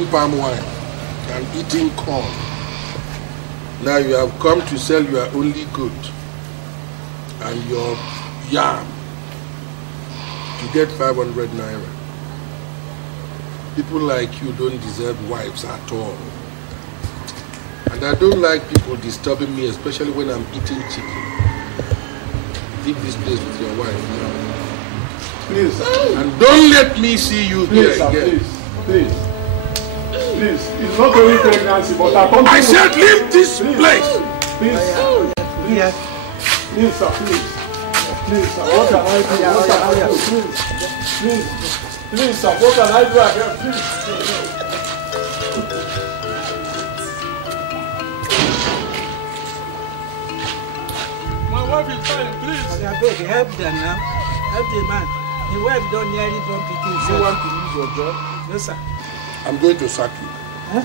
selling palm wine and eating corn. Now you have come to sell your only goat and your yam to get 500 naira. People like you don't deserve wives at all. And I don't like people disturbing me, especially when I'm eating chicken. Leave this place with your wife now. Please. And don't let me see you here again. Please. It's not only pregnancy, but I said leave this place. Please. Yes. Please, sir, please. Please, sir. What can I do? Please, sir. What can I do again? Please. My wife is dying, please. I beg, help them now. Help the man. The wife don't nearly bump it in. You want to lose your job? No, sir. I'm going to sack you. Huh?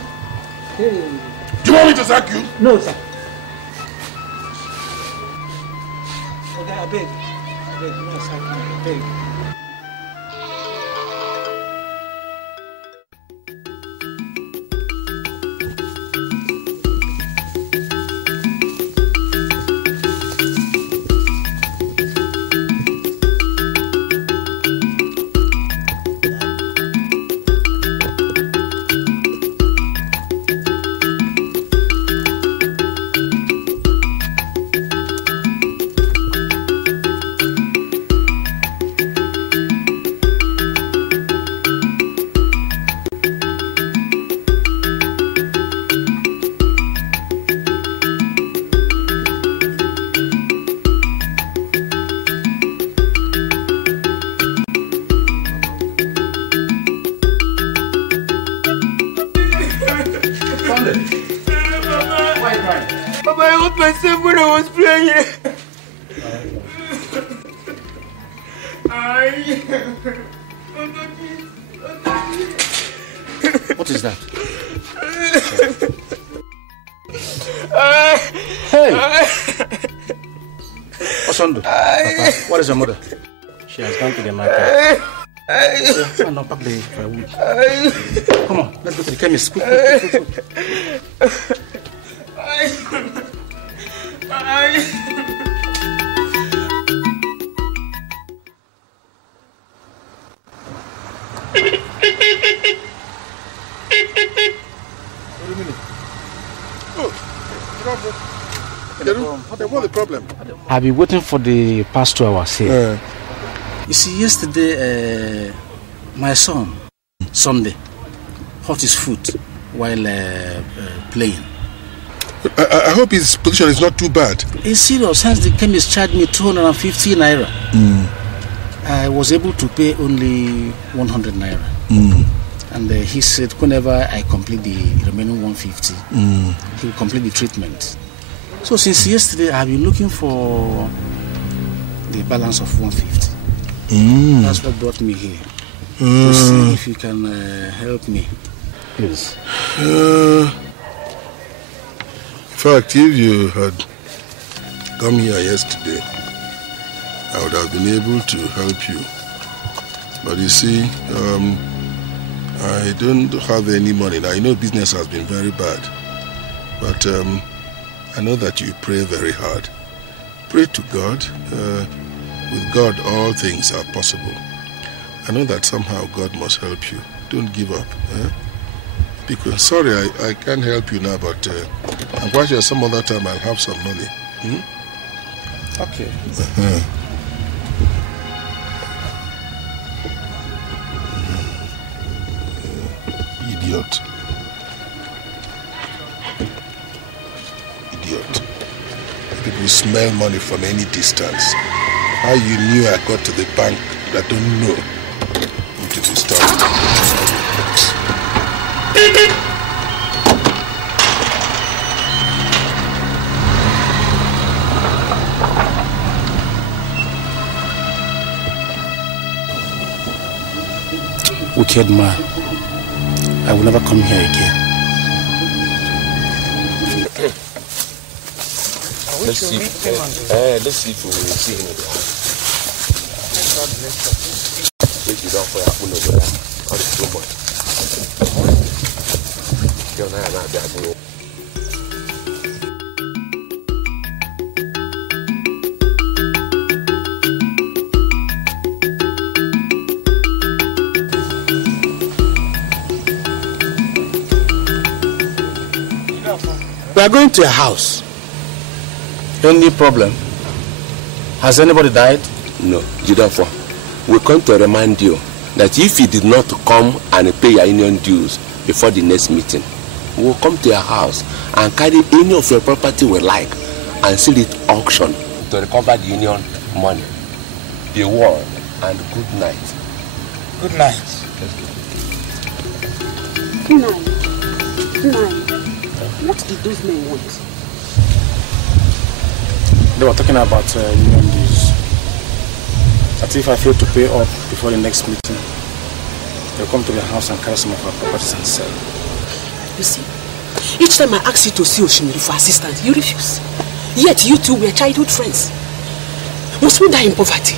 Hey. Do you want me to sack you? No, sir. Okay, I beg. No, sir. I beg. What is that? Hey! Osondo, Papa, what is your mother? She has gone to the market. No, pack the firewood. Come on, let's go to the chemist. Quick. What's the problem? I've been waiting for the past 2 hours here. You see, yesterday, my son, Sunday, hurt his foot while playing. I hope his position is not too bad. It's serious. Since the chemist charged me 250 naira. I was able to pay only 100 naira. And he said whenever I complete the remaining 150, he will complete the treatment. So since yesterday, I've been looking for the balance of 150. That's what brought me here. To see if you can help me. Please. In fact, if you had come here yesterday, I would have been able to help you. But you see, I don't have any money. Now, I know business has been very bad. But I know that you pray very hard. Pray to God. With God, all things are possible. I know that somehow God must help you. Don't give up. Because, sorry, I can't help you now, but I'm quite sure some other time I'll have some money. Okay. Idiot. People smell money from any distance. How you knew I got to the bank, I don't know. Into the store. Wicked man. I will never come here again. Let's see if we will see him again. Thank you down for your over there. Too much. We are going to a house. Any problem? Has anybody died? No, Jidafo. We come to remind you that if you did not come and pay your union dues before the next meeting, we will come to your house and carry any of your property we like and sell it auction to recover the union money. The word and good night. Good night. Good night. Good night. What did those men want? They were talking about union dues. That if I fail to pay up before the next meeting, they'll come to the house and carry some of our properties and sell. You see, each time I ask you to see Oshimiri for assistance, you refuse. Yet you two were childhood friends. Must we die in poverty?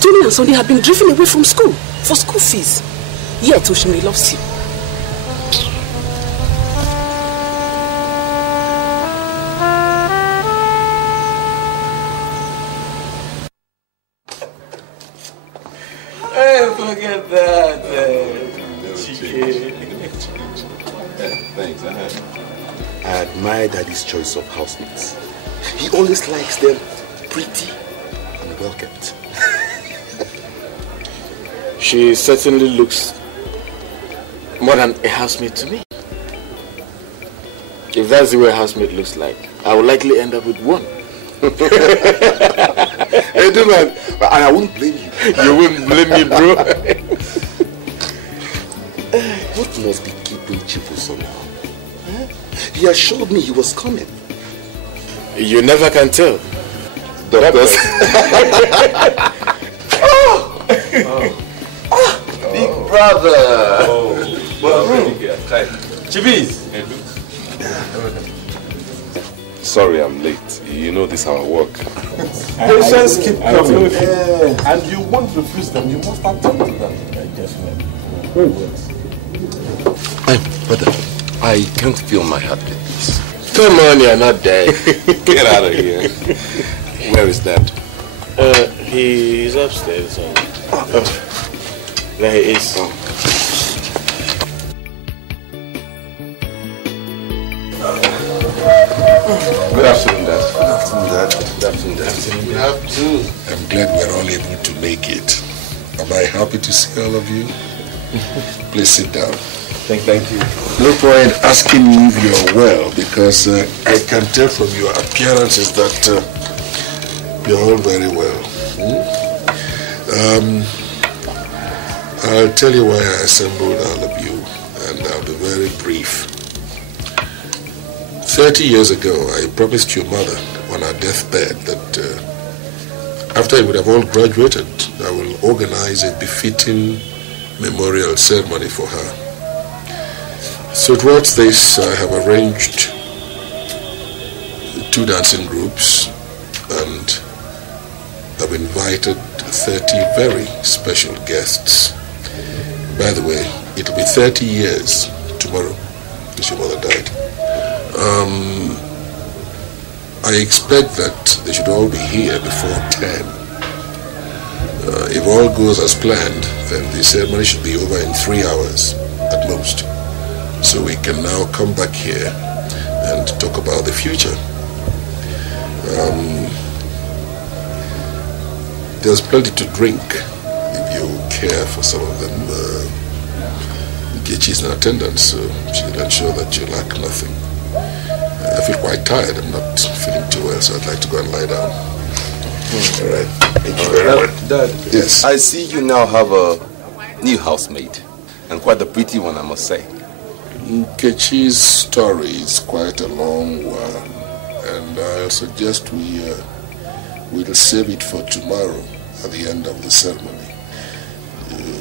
Tony and Sonny have been driven away from school for school fees. Yet Oshimiri loves you. Forget that. Thanks. I admire Daddy's choice of housemates. He always likes them pretty and well kept. She certainly looks more than a housemate to me. If that's the way a housemate looks like, I will likely end up with one. Hey, man, and I wouldn't blame you. You wouldn't blame me, bro. What must be keeping Chifu somehow? He assured me he was coming. You never can tell. Doctors. Big brother. Chivis. Sorry I'm late. You know this how I work. Patients keep coming. And you won't refuse them. You must attend to them. Brother, I can't feel my heart like this. Come on, you're not dead. Get out of here. Where is Dad? He's upstairs. There he is. Good afternoon, Dad. Good afternoon, Dad. Good afternoon, Dad. Good afternoon. I'm glad we're all able to make it. Am I happy to see all of you? Please sit down. Thank you. No point asking you if you're well, because I can tell from your appearances that you're all very well. I'll tell you why I assembled all of you, and I'll be very brief. 30 years ago, I promised your mother on her deathbed that after you would have all graduated, I will organize a befitting memorial ceremony for her. So towards this, I have arranged 2 dancing groups, and I've invited 30 very special guests. By the way, it'll be 30 years tomorrow since your mother died. I expect that they should all be here before 10. If all goes as planned, then the ceremony should be over in 3 hours at most. So we can now come back here and talk about the future. There's plenty to drink if you care for some of them. Iyke's in attendance, so she'll ensure that you lack nothing. I feel quite tired. I'm not feeling too well, so I'd like to go and lie down. All right. Thank you very much. Dad, yes. I see you now have a new housemate, and quite a pretty one, I must say. Iyke's story is quite a long one, and I'll suggest we'll save it for tomorrow at the end of the ceremony.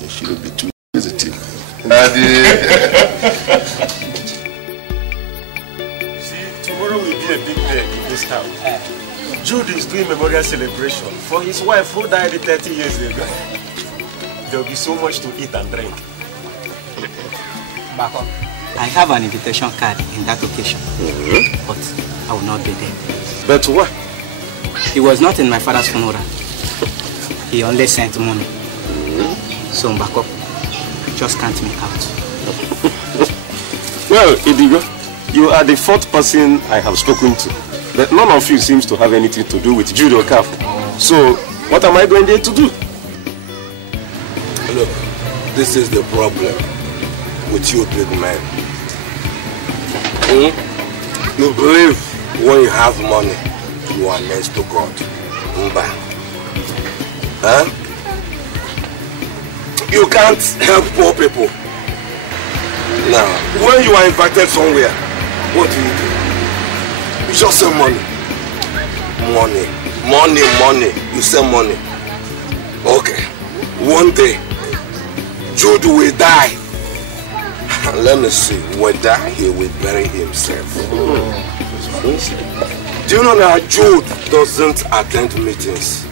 She will be too sensitive. See, tomorrow will be a big day in this town. Jude is doing memorial celebration for his wife who died 30 years ago. There will be so much to eat and drink. Back up. I have an invitation card in that occasion, but I will not be there. But what? He was not in my father's funeral. He only sent money. So Mbako just can't make out. Well, Idigo, you are the fourth person I have spoken to. But none of you seems to have anything to do with Judo Calf. So, what am I going there to do? Look, this is the problem with you big men. You believe when you have money, you are next to God. Huh? You can't help poor people. Now, when you are invited somewhere, what do? You just say money. Money. Money, money. You say money. Okay. One day, Jude will die. And let me see whether he will bury himself. Do you know that Jude doesn't attend meetings?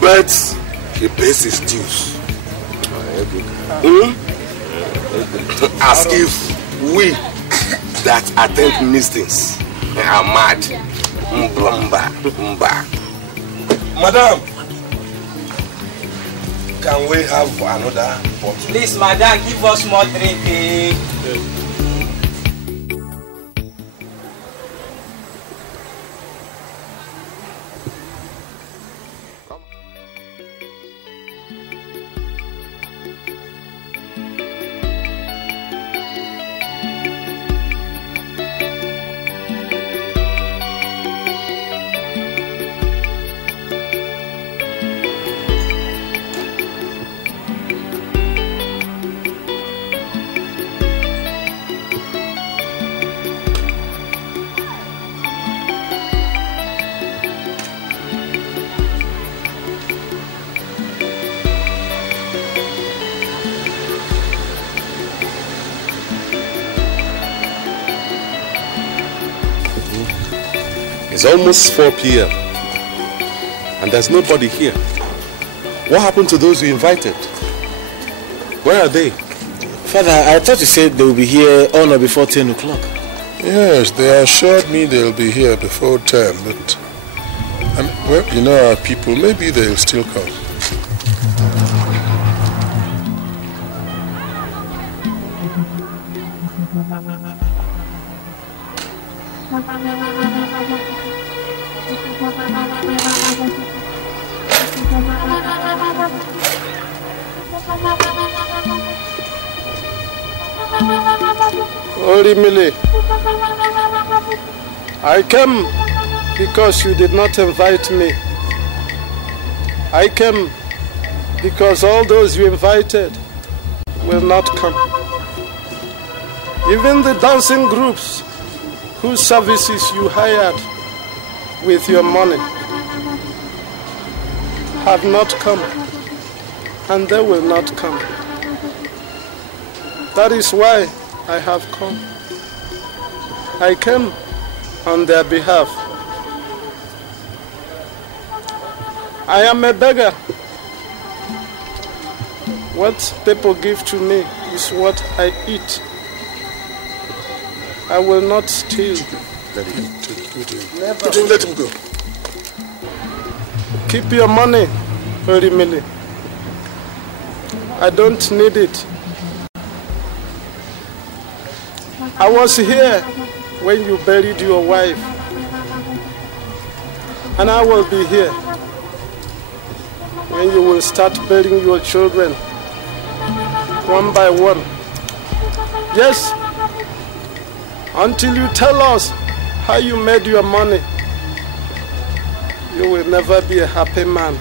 But he pays his dues. As if we that attend meetings are mad. Madam, can we have another bottle? Please, madam, give us more drink. It's almost 4 p.m. and there's nobody here. What happened to those you invited? Where are they? Father, I thought you said they will be here on or before 10 o'clock. Yes, they assured me they'll be here before 10, but well, you know our people, maybe they'll still come. Holy Millie, I came because you did not invite me. I came because all those you invited will not come. Even the dancing groups whose services you hired with your money have not come, and they will not come. That is why I have come. I came on their behalf. I am a beggar. What people give to me is what I eat. I will not steal. Let him go. Keep your money, Holy Millie. I don't need it. I was here when you buried your wife, and I will be here when you will start burying your children one by one. Yes, until you tell us how you made your money, you will never be a happy man.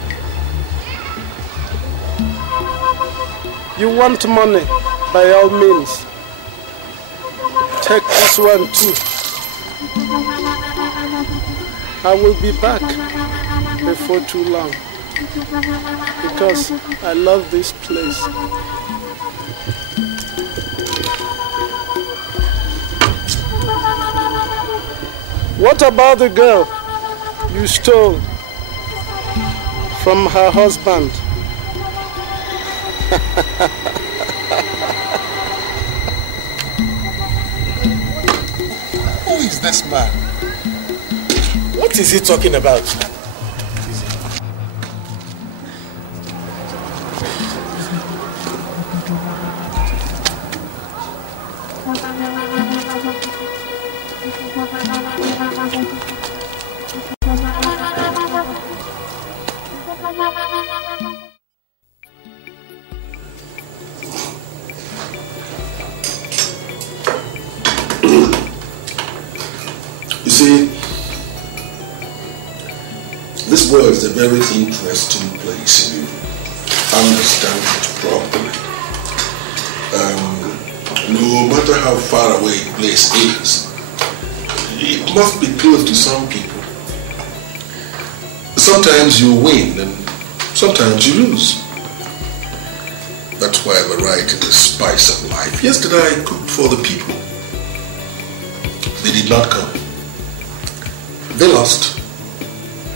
You want money, by all means. Take this one too. I will be back before too long because I love this place. What about the girl you stole from her husband? Who is this man? What is he talking about? This world is a very interesting place if you understand it properly. No matter how far away a place is, it must be close to some people. Sometimes you win and sometimes you lose. That's why variety is the spice of life. Yesterday I cooked for the people. They did not come. They lost.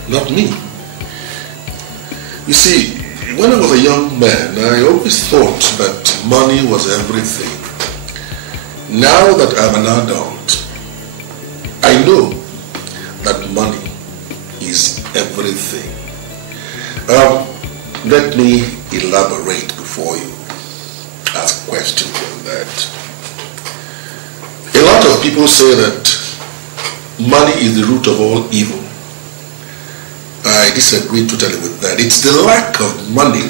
Not me. You see, when I was a young man, I always thought that money was everything. Now that I'm an adult, I know that money is everything. Let me elaborate before you ask questions on that. A lot of people say that money is the root of all evil. I disagree totally with that. It's the lack of money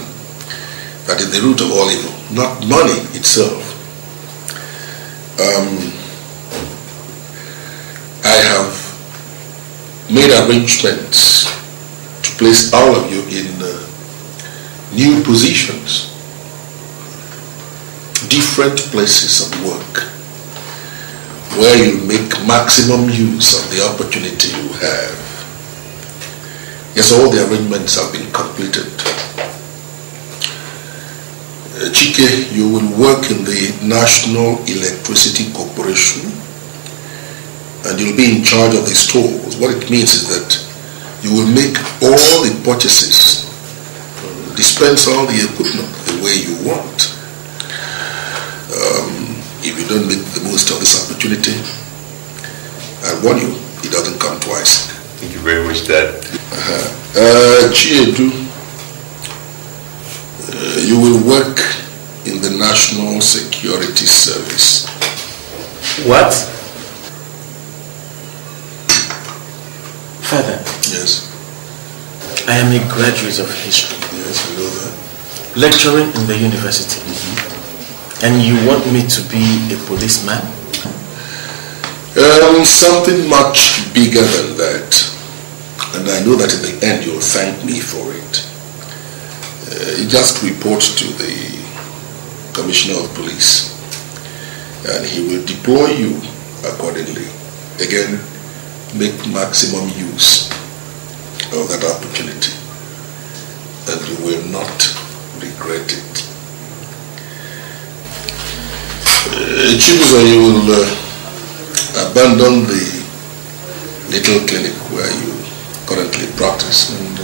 that is the root of all evil, not money itself. I have made arrangements to place all of you in new positions, different places of work, where you make maximum use of the opportunity you have. Yes, all the arrangements have been completed. Chike, you will work in the National Electricity Corporation and you'll be in charge of the stores. What it means is that you will make all the purchases, dispense all the equipment the way you want. If you don't make the most of this opportunity, I warn you, it doesn't come twice. Thank you very much, Dad. Chiedu, you will work in the National Security Service. What? Father. Yes. I am a graduate of history. Yes, we know that. Lecturing in the university. And you want me to be a policeman? Something much bigger than that. And I know that in the end you'll thank me for it. You just report to the Commissioner of Police and he will deploy you accordingly. Again, make maximum use of that opportunity and you will not regret it. Chibuzo, you will abandon the little clinic where you currently practice and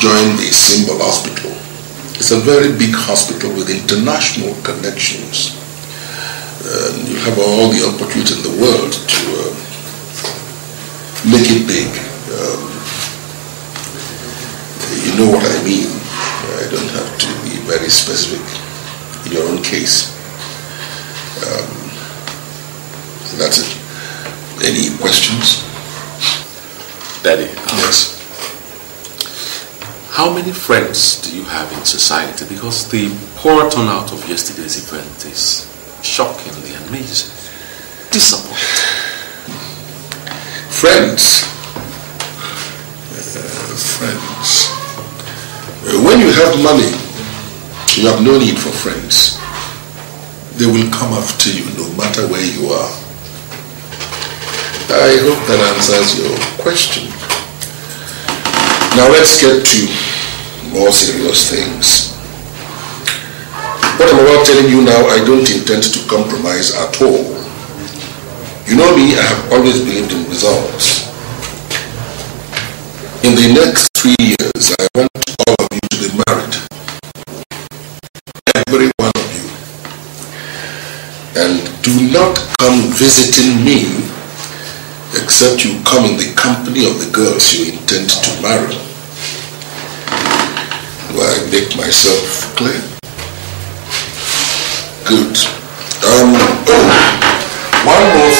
join the Symbol Hospital. It's a very big hospital with international connections. You have all the opportunity in the world to make it big. You know what I mean. I don't have to be very specific in your own case. So that's it. Any questions? Daddy. Yes. How many friends do you have in society? Because the poor turnout of yesterday's event is shockingly amazing. Disappointing. Friends. Friends. When you have money, you have no need for friends. They will come after you no matter where you are. I hope that answers your question. Now let's get to more serious things. What I'm about telling you now, I don't intend to compromise at all. You know me, I have always believed in results. In the next 3 years, I want all of you to be married. Every one of you And do not come visiting me except you come in the company of the girls you intend to marry. Do I make myself clear? Good. One more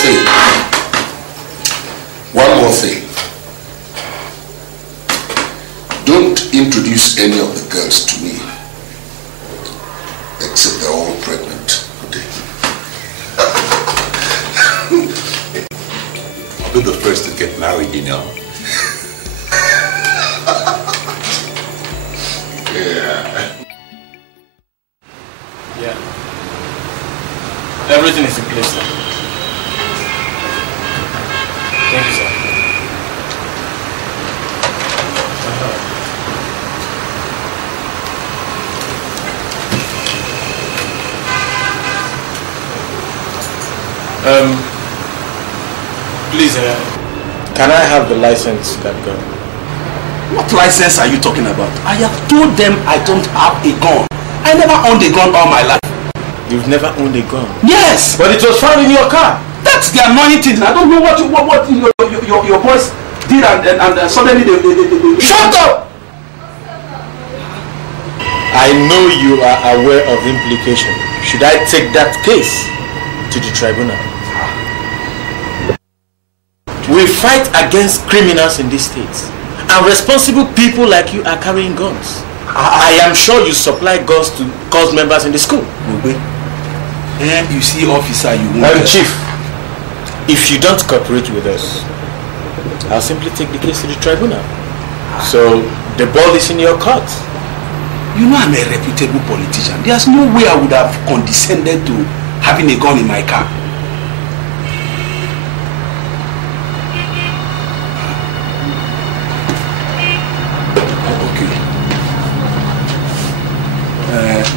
thing. Don't introduce any of the girls to me, except they're all pregnant. Okay? I'll be the first to get married, you know. Yeah. Everything is in place, sir. Thank you, sir. Please, can I have the license to that gun? What license are you talking about? I have told them I don't have a gun. I never owned a gun all my life. You've never owned a gun? Yes! But it was found in your car. That's the annoying thing. I don't know what your boys did and suddenly they... Shut up! I know you are aware of the implication. Should I take that case to the tribunal? We fight against criminals in these states. And responsible people like you are carrying guns. I am sure you supply guns to cult members in the school. You see, officer, you won't... Chief, if you don't cooperate with us, I'll simply take the case to the tribunal. So, the ball is in your court. You know I'm a reputable politician. There's no way I would have condescended to having a gun in my car.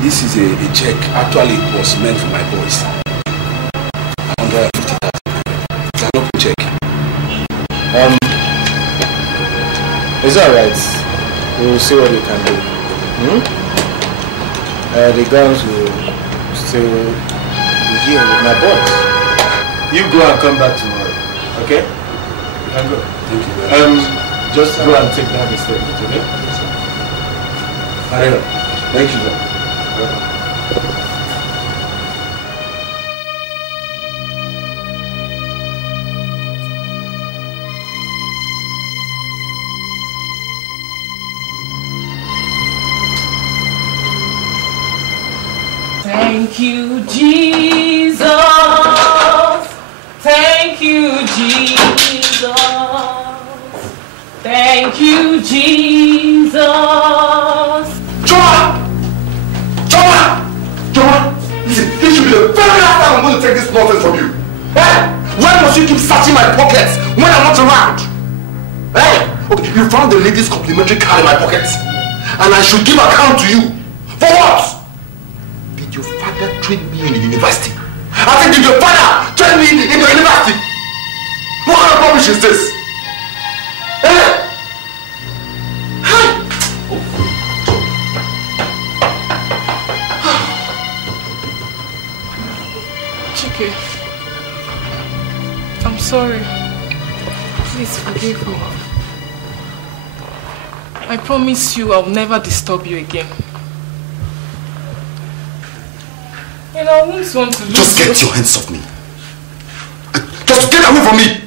This is a check. Actually, it was meant for my boys. 150,000. It's an open check. It's alright. We'll see what we can do. The guns will still be here with my boys. You go and come back tomorrow. Okay? You can go. Thank you very much. Just go and take down the statement, okay? Thank you, sir. Thank you, Jesus. Thank you, Jesus. Thank you, Jesus. Joanna! Listen, this should be the very last time I'm going to take this nonsense from you. Why must you keep searching my pockets when I'm not around? Okay, you found the lady's complimentary card in my pocket. And I should give account to you. For what? Did your father train me in the university? I said, did your father train me in the university? What kind of rubbish is this? Chike, I'm sorry. Please forgive me. I promise you I'll never disturb you again. And I won't want to lose. Just get your hands off me. Just get away from me.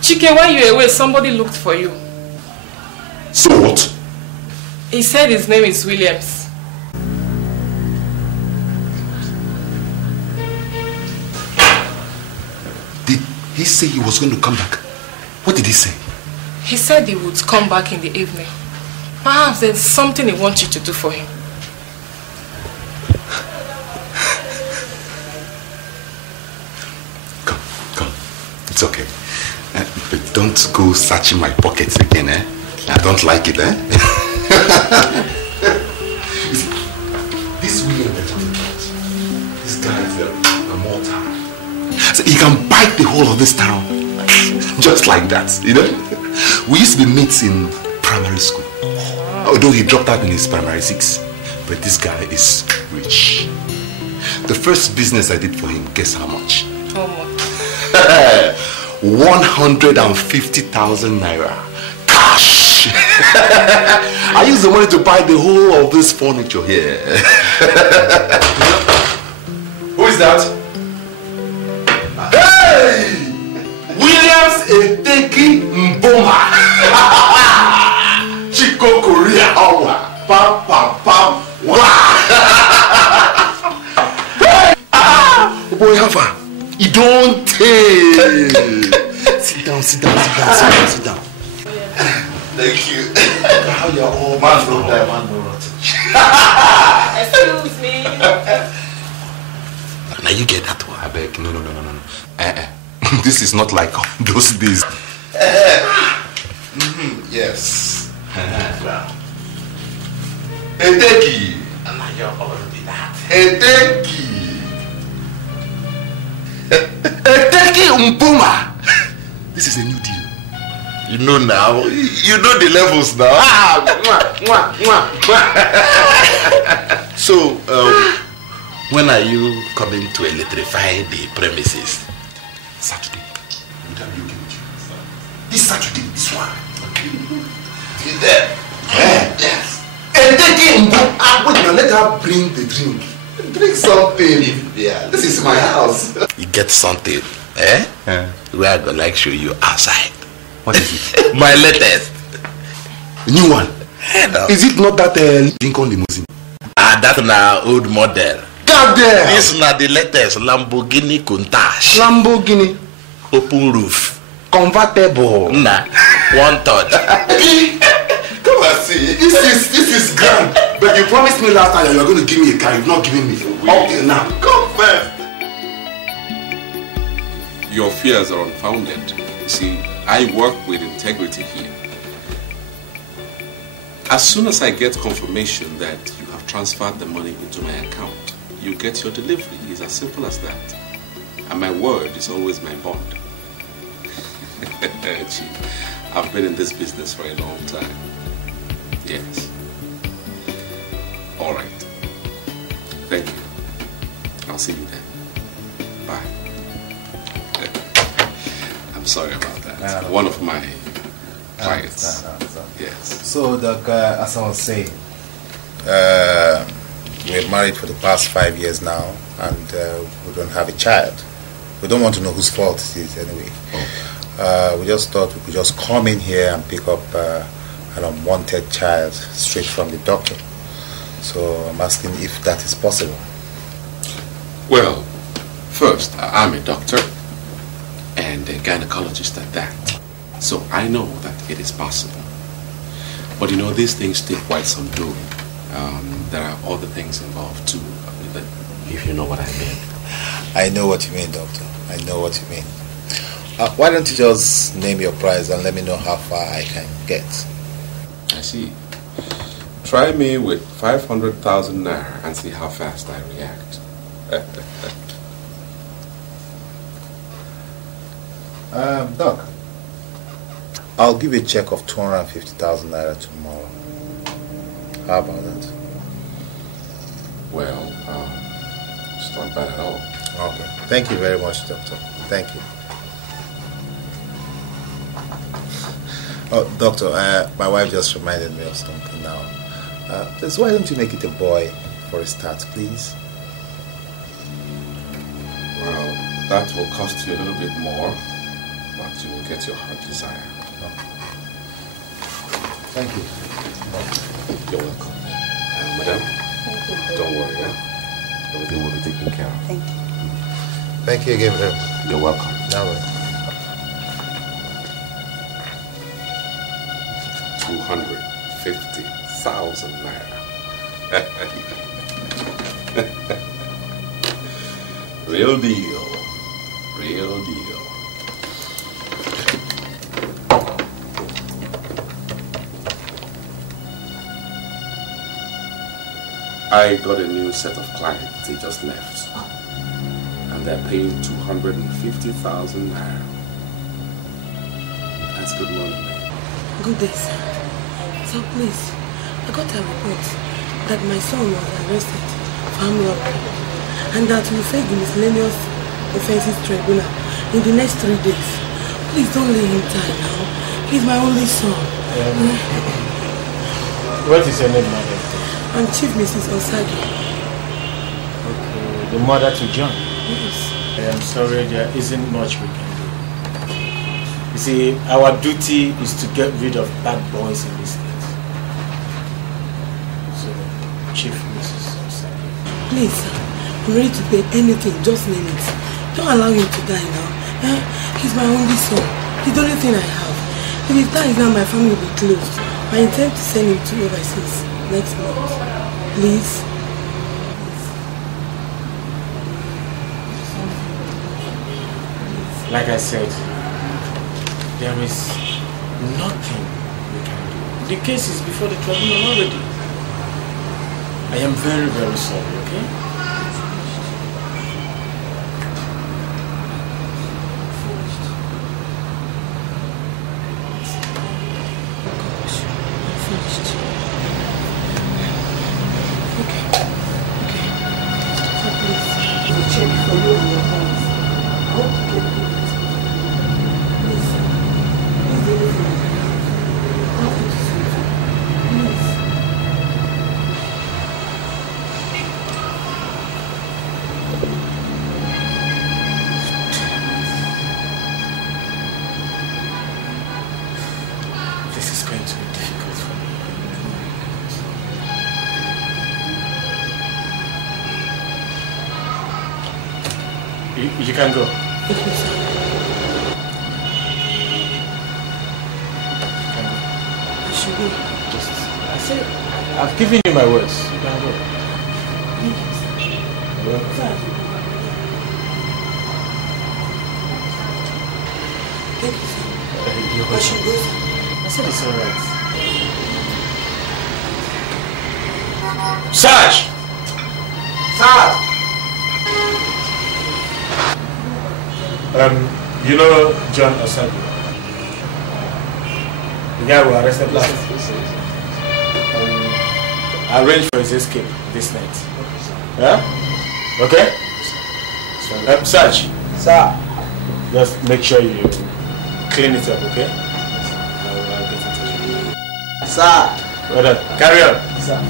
Chike, while you were away, somebody looked for you. So what? He said his name is Williams. Did he say he was going to come back? What did he say? He said he would come back in the evening. Perhaps there's something he wants you to do for him. Come. It's okay. But don't go searching my pockets again, eh? I don't like it, eh? See, this William we're talking about, this guy is a mortar. So he can bite the whole of this town. Just like that, you know? We used to be mates in primary school. Although he dropped out in his primary 6. But this guy is rich. The first business I did for him, guess how much? How much? 150,000 naira. Cash! I used the money to buy the whole of this furniture here. Who is that? Hey! Williams Edochie Mboma. Chico Korea Awa. Pam pam pam. Wow! Boy, how far? You don't take. Sit down. Thank you. How you all man Excuse me. Now you get that one. I beg. No. This is not like those days. Yes. Edochie. Now you're already that. Edochie. Edochie Mboma. This is a new deal. You know now. You know the levels now. So, when are you coming to electrify the premises? Saturday. Would that be okay with you? This Saturday, this one. Okay. You there? Yes. Edochie Mboma. Wait, now let her bring the drink. Drink something. Yeah, this is my house. You get something, eh? Where I gonna like show you outside. What is it? My latest. New one. No. Is it not that Lincoln limousine? That's an old model. God damn! This is not the latest Lamborghini Countach. Lamborghini. Open roof. Convertible. Nah. 1/3. Come and see. This is grand. But you promised me last time that you were going to give me a car. You've not given me. Okay, now. Come first. Your fears are unfounded. You see, I work with integrity here. As soon as I get confirmation that you have transferred the money into my account, you get your delivery. It's as simple as that. And my word is always my bond. Chief, I've been in this business for a long time. Yes. All right. Thank you. I'll see you then. Bye. I'm sorry about that. No. One of my clients. Yes. So, Doc, as I was saying, we're married for the past 5 years now, and we don't have a child. We don't want to know whose fault it is anyway. We just thought we could just come in here and pick up an unwanted child straight from the doctor. So I'm asking if that is possible. Well, first, I'm a doctor and a gynecologist at that. So I know that it is possible. But you know, these things take quite some doing. There are other things involved too, if you know what I mean. I know what you mean, doctor. I know what you mean. Why don't you just name your price and let me know how far I can get? I see. Try me with 500,000 naira and see how fast I react. Doc, I'll give you a check of 250,000 naira tomorrow. How about that? Well, it's not bad at all. Okay. Thank you very much, doctor. Thank you. Oh, doctor, my wife just reminded me of something now. Please, why don't you make it a boy for a start, please? Well, that will cost you a little bit more, but you will get your heart desire. Oh. Thank you. You're welcome. Madam, don't worry, everything will be taken care of. Thank you. Thank you again, very much. You're welcome. Now, 250,000 naira. Real deal. Real deal. I got a new set of clients. They just left. And they're paying 250,000 naira. That's good money, man. Good day, sir. So please, I got a report that my son was arrested for armed robbery and that we face the miscellaneous offences tribunal in the next 3 days. Please don't let him die now. He's my only son. What is your name, madam? I'm Chief Mrs. Osagi. Okay, the mother to John? Yes. I am sorry, there isn't much we can do. You see, our duty is to get rid of bad boys in this state. So, Chief Mrs. Osagi. Please, sir. I'm ready to pay anything, just name it. Don't allow him to die now. He's my only son. He's the only thing I have. If he dies now, my family will be closed. I intend to send him to overseas next month. Please. Like I said, there is nothing we can do. The case is before the tribunal already. I am very, very sorry, okay? You can go. Thank you, sir. I should go. I said, I've given you my words. You can go. Thank you, sir. You're welcome. Thank you, sir. You're welcome. I should go, sir. I said it's alright. Sarge! Sarge! You know John Osagi? The guy who arrested last. I arranged for his escape this night. Yeah? Okay? Sarge. Sir. Just make sure you clean it up, okay? I'll get in touch with you. Sir. Well done. Carry on. Sir.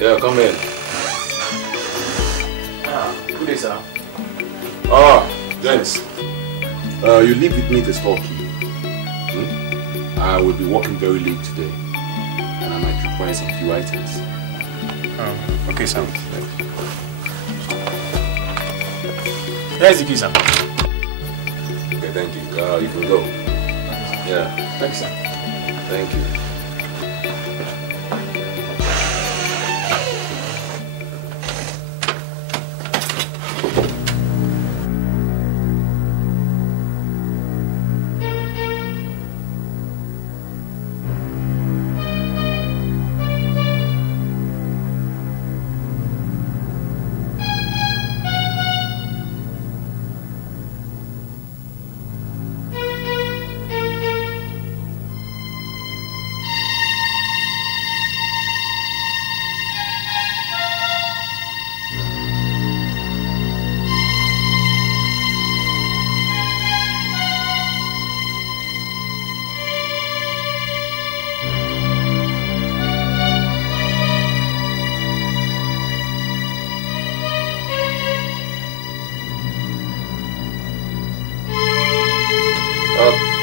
Yeah, come in. Good day, sir. Gents. You leave with me the store key. I will be working very late today. And I might require some few items. Okay, sir. Here's the key, sir. Okay, thank you. You can go. Yeah. Thanks, sir. Thank you.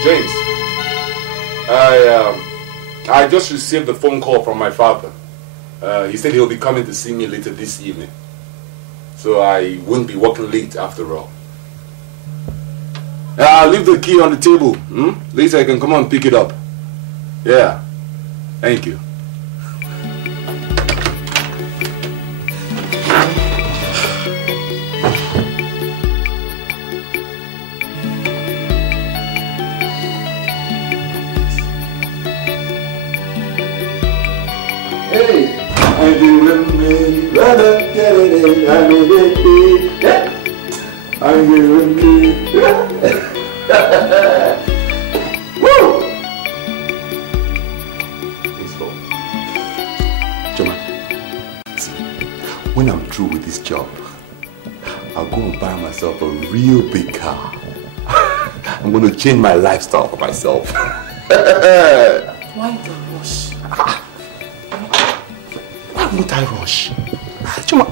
James, I just received a phone call from my father. He said he'll be coming to see me later this evening. So I won't be working late after all. I'll leave the key on the table. Later I can come on and pick it up. Yeah. Thank you. Hey, I do me, brother, get it, I know it. I do me. Woo! Choma, see, when I'm through with this job, I'll go and buy myself a real big car. I'm going to change my lifestyle for myself. Why the rush? Why won't I rush? Choma,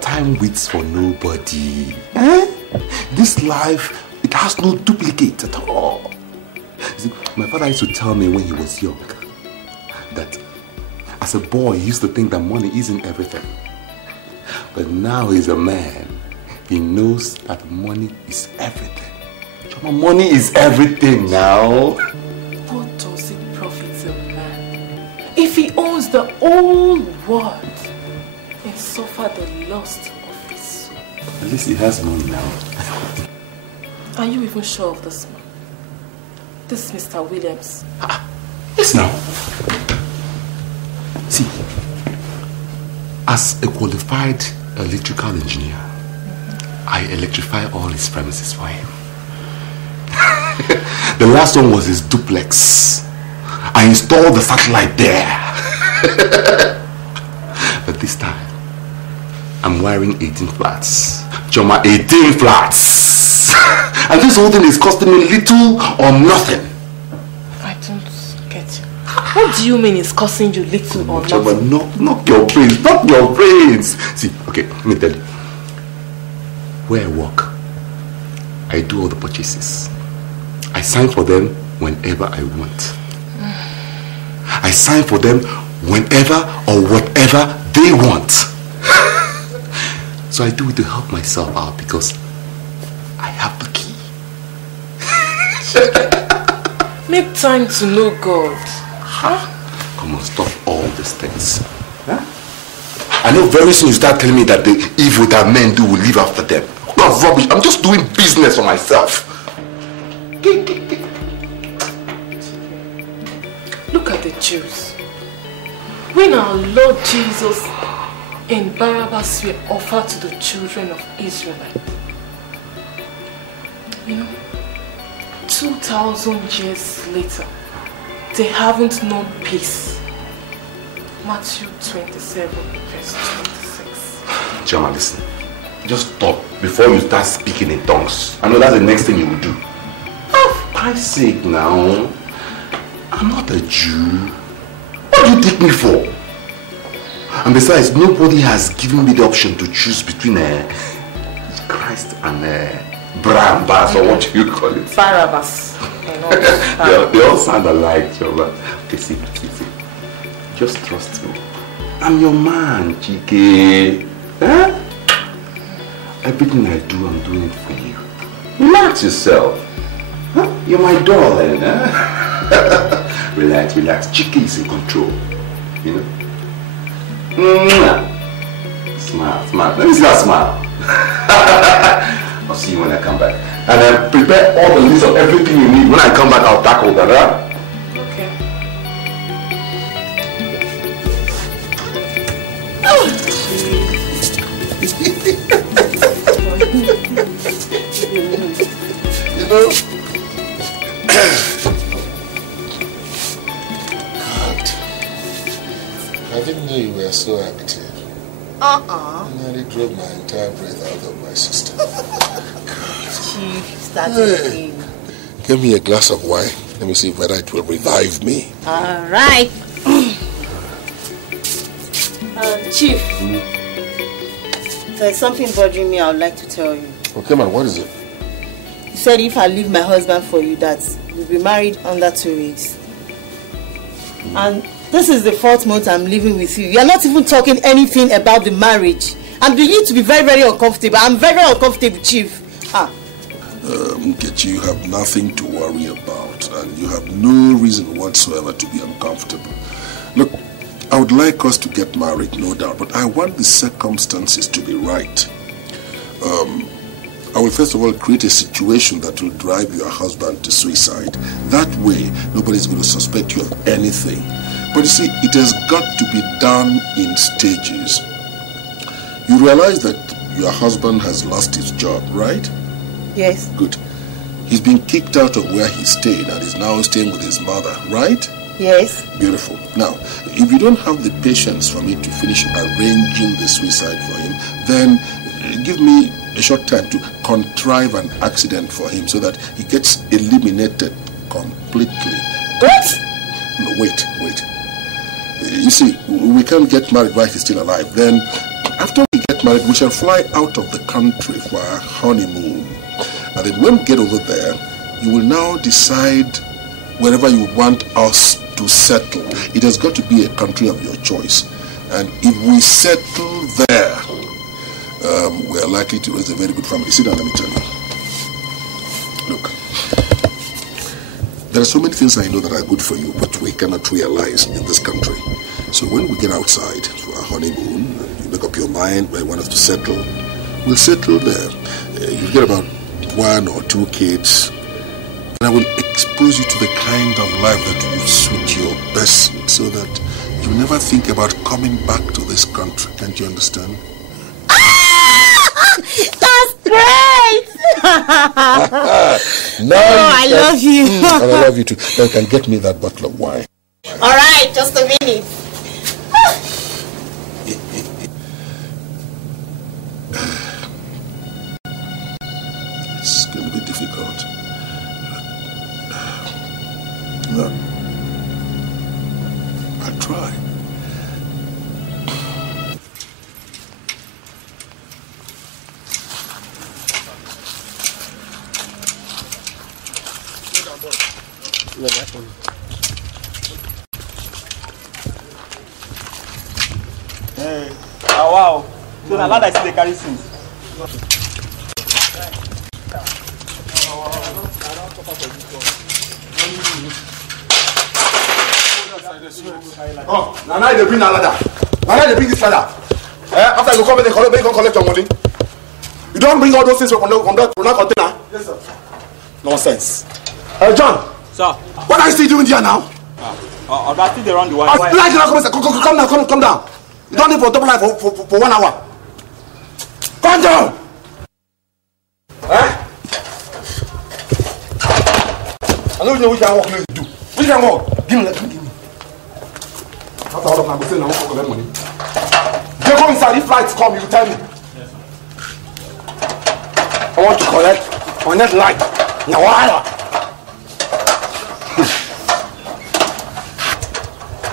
time waits for nobody. Eh? This life, it has no duplicate at all. See, my father used to tell me when he was young that as a boy, he used to think that money isn't everything. But now he's a man. He knows that money is everything. Choma, money is everything now. What does it profit a man if he owns the whole world and suffer the lust of his soul? At least he has money now. Are you even sure of this man? This is Mr. Williams. Yes, now. See, as a qualified electrical engineer, I electrify all his premises for him. The last one was his duplex. I installed the satellite there. But this time, I'm wiring 18 flats. Choma, 18 flats. And this whole thing is costing me little or nothing. I don't get you. What do you mean it's costing you little or Choma, nothing? knock your brains, knock your brains. See, okay, let me tell you. Where I work, I do all the purchases. I sign for them whenever I want. I sign for them whenever or whatever they want. So I do it to help myself out because I have the key. Make time to know God. Huh? Come on, stop all these things. Huh? I know very soon you start telling me that the evil that men do will live after them. Not rubbish. I'm just doing business for myself. Look at the Jews. When our Lord Jesus and Barabbas were offered to the children of Israel, you know, 2,000 years later, they haven't known peace. Matthew 27, verse 26. Choma, listen. Just stop before you start speaking in tongues. I know that's the next thing you will do. For Christ's sake now. I'm not a Jew. What do you take me for? And besides, nobody has given me the option to choose between Christ and Barabbas, or what you call it. Barabbas. They all sound alike, Choma. Okay, see. Just trust me. I'm your man, Iyke. Huh? Everything I do, I'm doing it for you. Relax yourself. Huh? You're my darling. Huh? Relax. Iyke is in control. You know? Smile. Let me see that smile. I'll see you when I come back. And prepare all the list of everything you need. When I come back, I'll tackle that. Huh? You know, God, I didn't know you were so active. I nearly drove my entire breath out of my system. Chief, started Give me a glass of wine. Let me see whether it will revive me. All right. Chief, there's something bothering me I would like to tell you. Okay, man, what is it? You said if I leave my husband for you, that we'll be married under 2 weeks. And this is the 4th month I'm living with you. You're not even talking anything about the marriage. I'm beginning to be very, very uncomfortable. I'm very, very uncomfortable, Chief. Nkechi, you have nothing to worry about, and you have no reason whatsoever to be uncomfortable. Look, I would like us to get married, no doubt, but I want the circumstances to be right. I will first of all create a situation that will drive your husband to suicide. That way, nobody's going to suspect you of anything. But you see, it has got to be done in stages. You realize that your husband has lost his job, right? Yes. Good. He's been kicked out of where he stayed and is now staying with his mother, right? Yes. Beautiful. Now, if you don't have the patience for me to finish arranging the suicide for him, then give me a short time to contrive an accident for him so that he gets eliminated completely. What? No, wait. You see, we can't get married while he's still alive. Then, after we get married, we shall fly out of the country for our honeymoon. And then when we get over there, you will now decide wherever you want us to settle. It has got to be a country of your choice. And if we settle there, we are likely to raise a very good family. Sit down, let me tell you. Look, there are so many things I know that are good for you, but we cannot realize in this country. So when we get outside for our honeymoon, you make up your mind where you want us to settle, we'll settle there. You get about 1 or 2 kids, and I will expose you to the kind of life that will suit your best so that you never think about coming back to this country. Can't you understand? That's great! I love you. And I love you too. Now you can get me that bottle of wine. All right, just a minute. It's going to be difficult. No. I'll try. Hey. Oh wow. So now that I see the carry since. Oh, now they bring another. Now they bring this ladder. After you come, they collect your money. You don't bring all those things from that container. Yes, sir. Nonsense. John. Sir. What are you still doing here now? I think they run the wire. Come down. You don't need for double life for 1 hour. Come down. I don't know which can walk you do. Which can walk? Give me. After all of my mistake, I won't collect money. They go inside. If flights come, you tell me. Yes, I want to collect on that light. Now, why?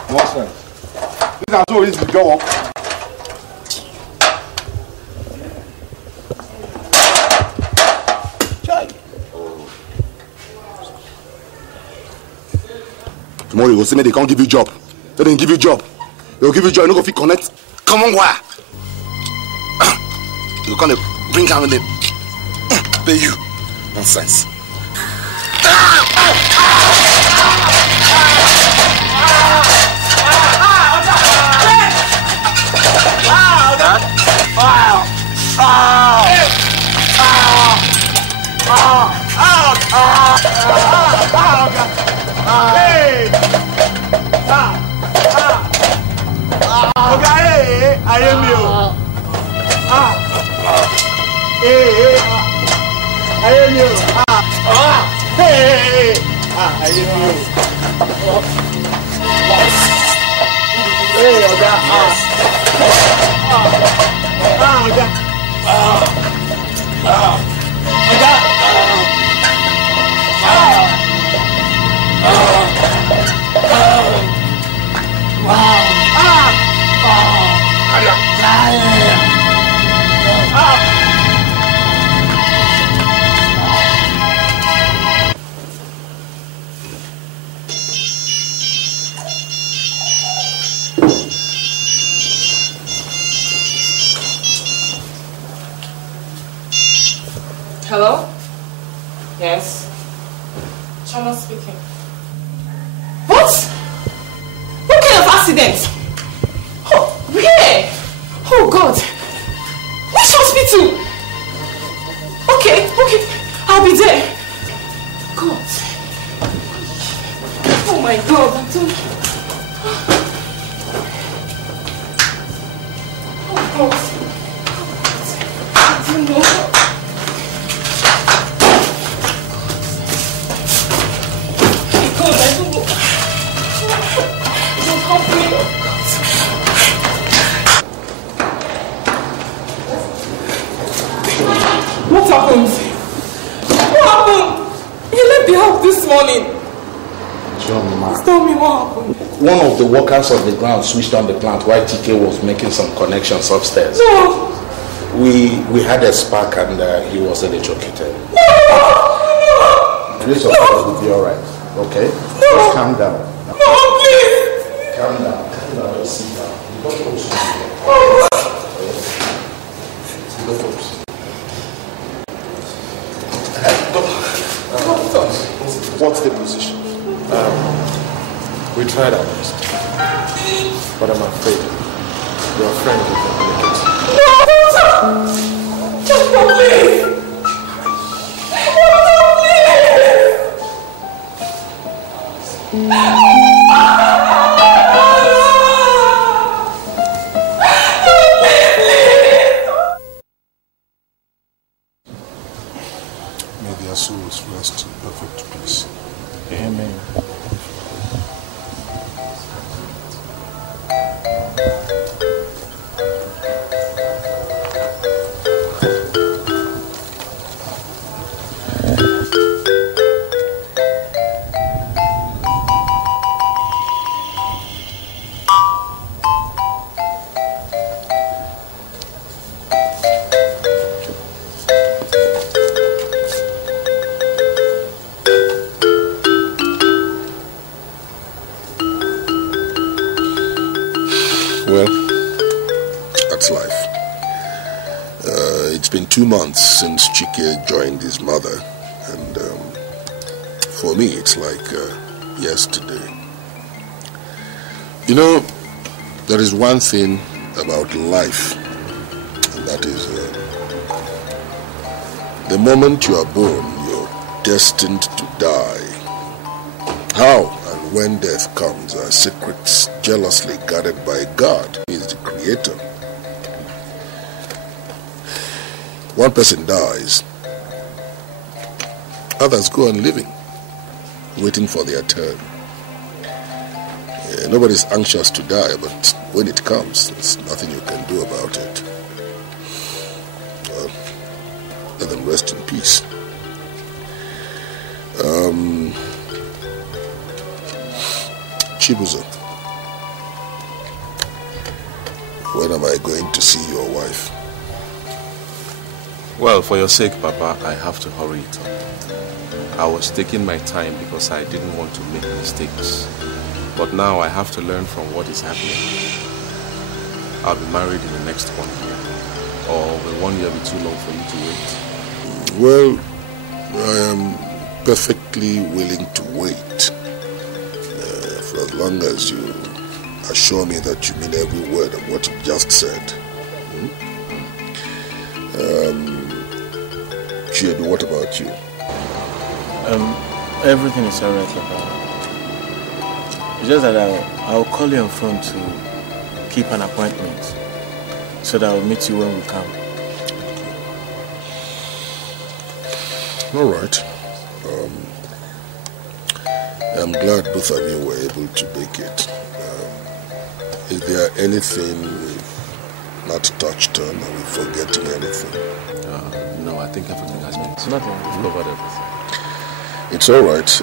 Nonsense. This is so easy to go up. Tomorrow you will say me they can't give you job. They didn't give you job. They will give you job. You don't go fit connect. Come on, why? You can't bring down the pay you. Nonsense. Hey! Okay, I am you. Hey, I am you. Hey, I am you. Hey, Oga. Hello? Yes. Chama speaking. What? What kind of accident? Oh, where? Oh God. Which hospital? Okay, I'll be there. God. Oh my God, I'm so... What happened? What happened? He left the house this morning. Tell me what happened. One of the workers on the ground switched on the plant while TK was making some connections upstairs. No. We had a spark and he was electrocuted. Grace of God will be alright. Okay? Just calm down. No, please. Calm down. Calm down. Just sit down. You don't know What's the position? We tried our best, but I'm afraid your friend will not make it. Please. May their souls rest in perfect peace. Amen. Well, that's life. It's been 2 months since Chike joined his mother, and for me it's like yesterday. You know, there is one thing about life, and that is the moment you are born, you're destined to die. How and when death comes are secrets jealously guarded by God, who is the creator. One person dies, others go on living, waiting for their turn. Nobody's anxious to die, but when it comes, there's nothing you can do about it. Well, let them rest in peace. Chibuzo, when am I going to see your wife? Well, for your sake, Papa, I have to hurry it up. I was taking my time because I didn't want to make mistakes. But now I have to learn from what is happening. I'll be married in the next 1 year. Or will 1 year be too long for you to wait? Well, I am perfectly willing to wait. For as long as you assure me that you mean every word of what you just said. Chiedu, what about you? Everything is alright, Papa. It's just that I'll call you on phone to keep an appointment so that I'll meet you when we come. All right. I'm glad both of you were able to make it. Is there anything we've not touched on? Are we forgetting anything? No, I think everything has been. It's nothing. We've covered everything. It's all right.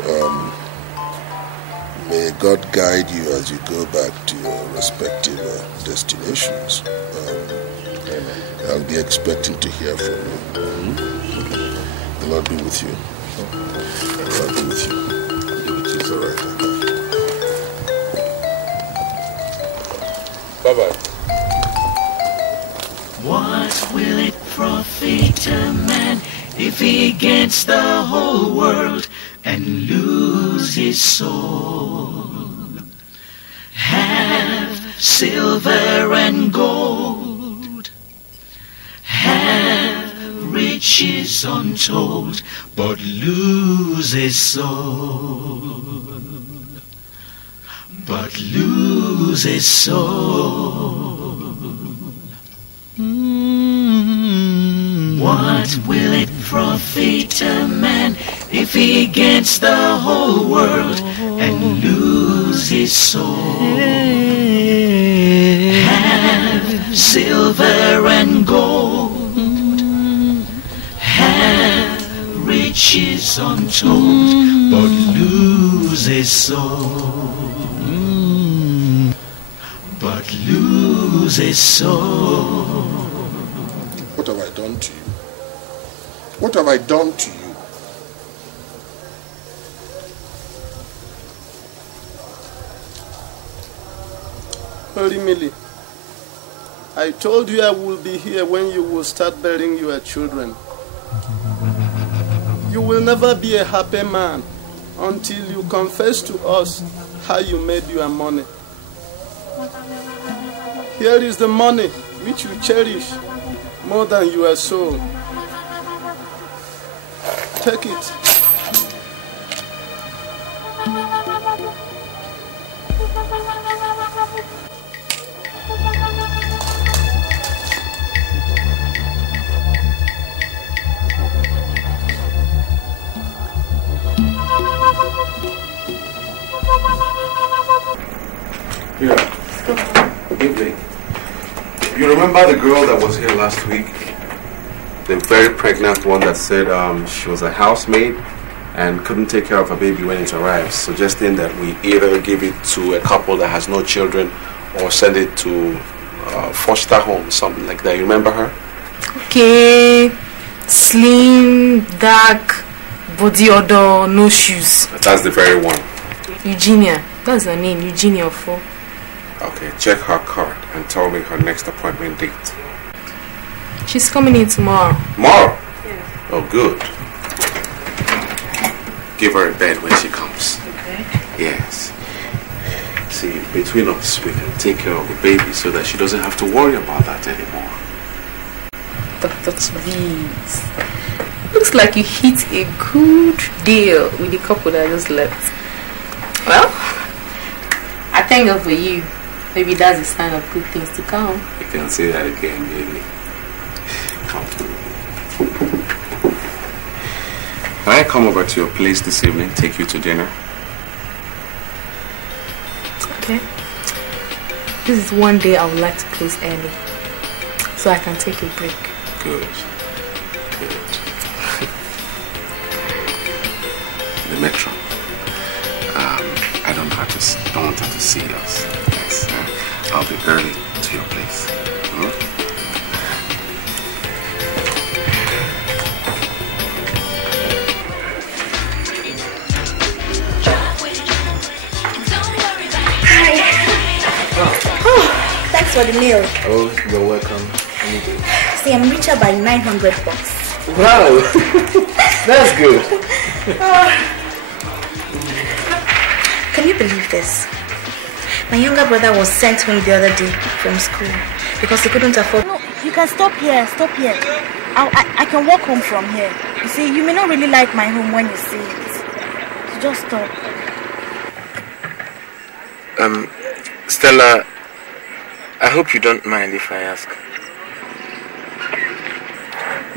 May God guide you as you go back to your respective destinations. I'll be expecting to hear from you. The Lord be with you. The Lord be with you. It's all right. Bye-bye. What will it profit a man if he gains the whole world and lose his soul? Have silver and gold, have riches untold, but lose his soul. But lose his soul. profit a man if he gains the whole world and lose his soul? Have silver and gold, have riches untold, but lose his soul. But lose his soul. What have I done to you? What have I done to you? Holy Millie, I told you I will be here when you will start bearing your children. You will never be a happy man until you confess to us how you made your money. Here is the money which you cherish more than your soul. Take it. Here. Evening. You remember the girl that was here last week? The very pregnant one that said she was a housemaid and couldn't take care of her baby when it arrives, suggesting that we either give it to a couple that has no children or send it to foster home, something like that. You remember her? Okay. Slim, dark, body odor, no shoes. That's the very one. Eugenia. That's her name, Eugenia Ofo. Okay, check her card and tell me her next appointment date. She's coming in tomorrow. Tomorrow? Yeah. Oh, good. Give her a bed when she comes. Okay. Yes. See, between us, we can take care of the baby so that she doesn't have to worry about that anymore. Dr. T's. Looks like you hit a good deal with the couple that just left. Well, I thank God for you. Maybe that's a sign of good things to come. You can say that again, baby. Come. Can I come over to your place this evening, take you to dinner? Okay. This is one day I would like to close early, so I can take a break. Good. Good. The metro. I don't want her to see us. Yes, I'll be early to your place. Oh, thanks for the meal. Oh, you're welcome. See, I'm richer by $900. Wow, that's good. Can you believe this? My younger brother was sent home the other day from school because he couldn't afford. No, you can stop here. Stop here. I can walk home from here. You see, you may not really like my home when you see it. So just stop. Stella, I hope you don't mind if I ask.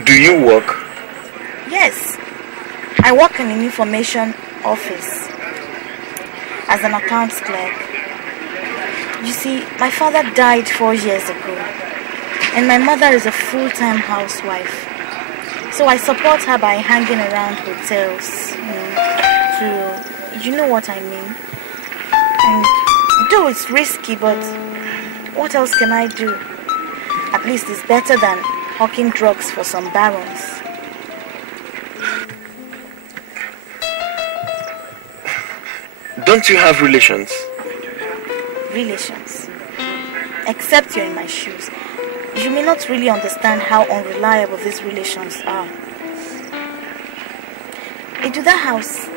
Do you work? Yes. I work in an information office as an accounts clerk. You see, my father died 4 years ago, and my mother is a full-time housewife. So I support her by hanging around hotels, you know what I mean. And though it's risky, but what else can I do? At least it's better than hawking drugs for some barons. Don't you have relations? Relations? Except you're in my shoes. You may not really understand how unreliable these relations are. Into that house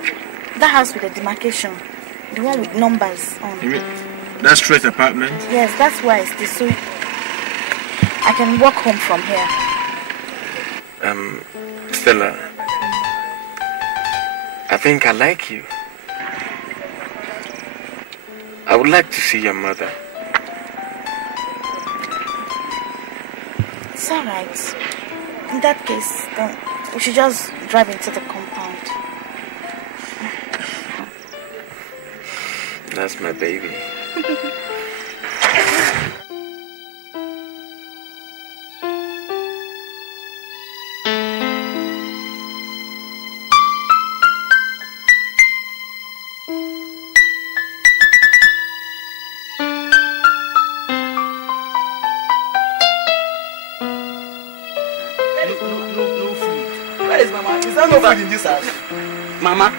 with the demarcation, the one with numbers on. You mean that straight apartment? Yes, that's why I stay, so I can walk home from here. Stella, I think I like you. I would like to see your mother. It's alright. In that case, we should just drive into the compound. That's my baby. In this house. Mama.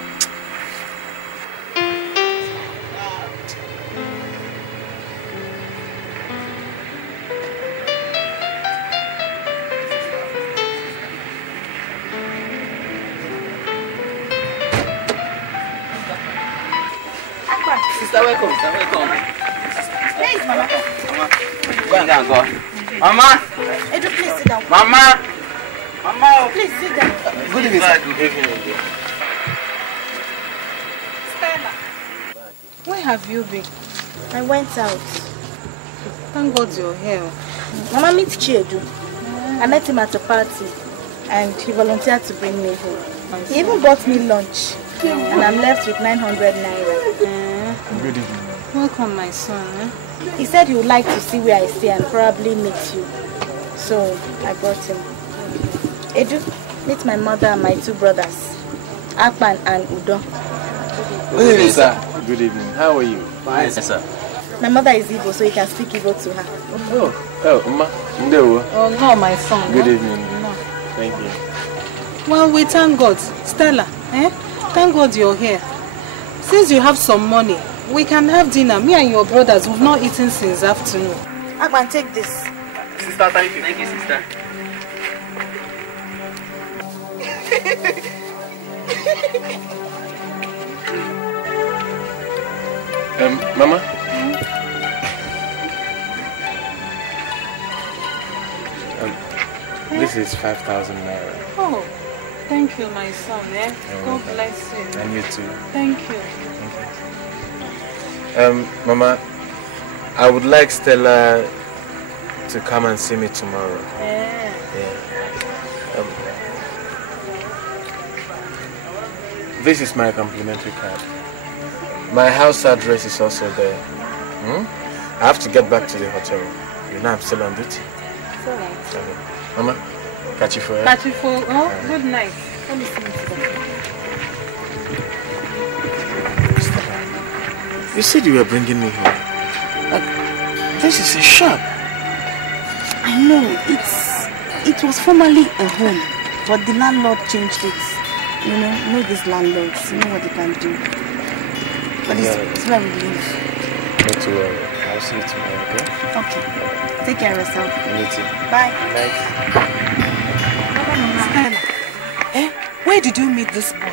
Sister, welcome. Where is Mama? Go. Mama. Edu, please sit down. Mama. Mama. Please sit down. Good evening. Good evening. Stella. Where have you been? I went out. Thank God you're here. Mama meets Chiedu. I met him at a party and he volunteered to bring me home. He even bought me lunch and I'm left with 900 naira. Good evening. Welcome, my son. He said he would like to see where I stay and probably meet you. So I brought him. Edu, meet my mother and my two brothers, Akpan and Udo. Good evening, sir. Good evening. How are you? Fine, sir. My mother is Igbo, so you can speak Igbo to her. Uma. Ndewo. Oh, no, my son. Good evening. No. Thank you. Well, we thank God. Stella, thank God you're here. Since you have some money, we can have dinner. Me and your brothers, we've not eaten since afternoon. Akpan, take this. Sister, thank you. Thank you, sister. Mama? This is 5,000 naira. Oh, thank you, my son. God bless you. And you too. Thank you. Mama, I would like Stella to come and see me tomorrow. Yeah. This is my complimentary card. My house address is also there. I have to get back to the hotel. You know I'm still on duty. It's all right. Mama, catch you for Catch you for. Oh, good night. Let me see you. You said you were bringing me home. This is a shop. I know, it was formerly a home, but the landlord changed it. You know these landlords, you know what they can do. But it's where we live. Not to worry. I'll see you tomorrow, okay? Okay. Take care of yourself. You too. Bye. Stella, where did you meet this boy?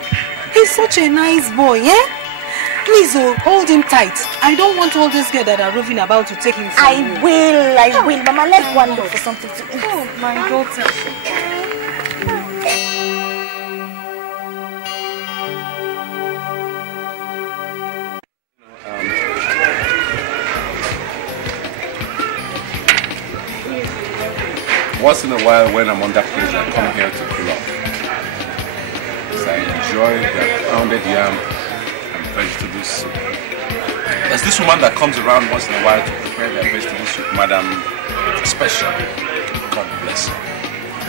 He's such a nice boy, Please, hold him tight. I don't want all these girls that are roving about to take him from I will. Mama, let's go and look for something to eat. Oh, my daughter. Once in a while, when I'm on that place, I come here to cool off. Because I enjoy the pounded yam and vegetable soup. There's this woman that comes around once in a while to prepare their vegetable soup, Madam Special. God bless her.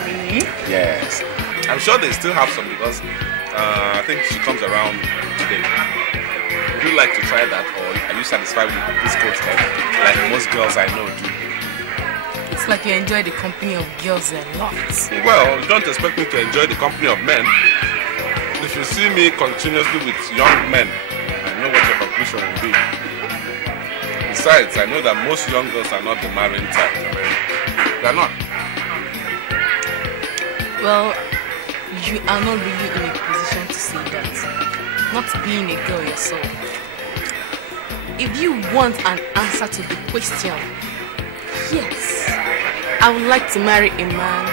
Really? Yes. I'm sure they still have some because I think she comes around today. Would you like to try that, or are you satisfied with this coat head like most girls I know do? It's like you enjoy the company of girls a lot. Well, don't expect me to enjoy the company of men. If you see me continuously with young men, I know what your conclusion will be. Besides, I know that most young girls are not the marrying type. They're not. Well, you are not really in a position to say that. Not being a girl yourself. If you want an answer to the question, yes. I would like to marry a man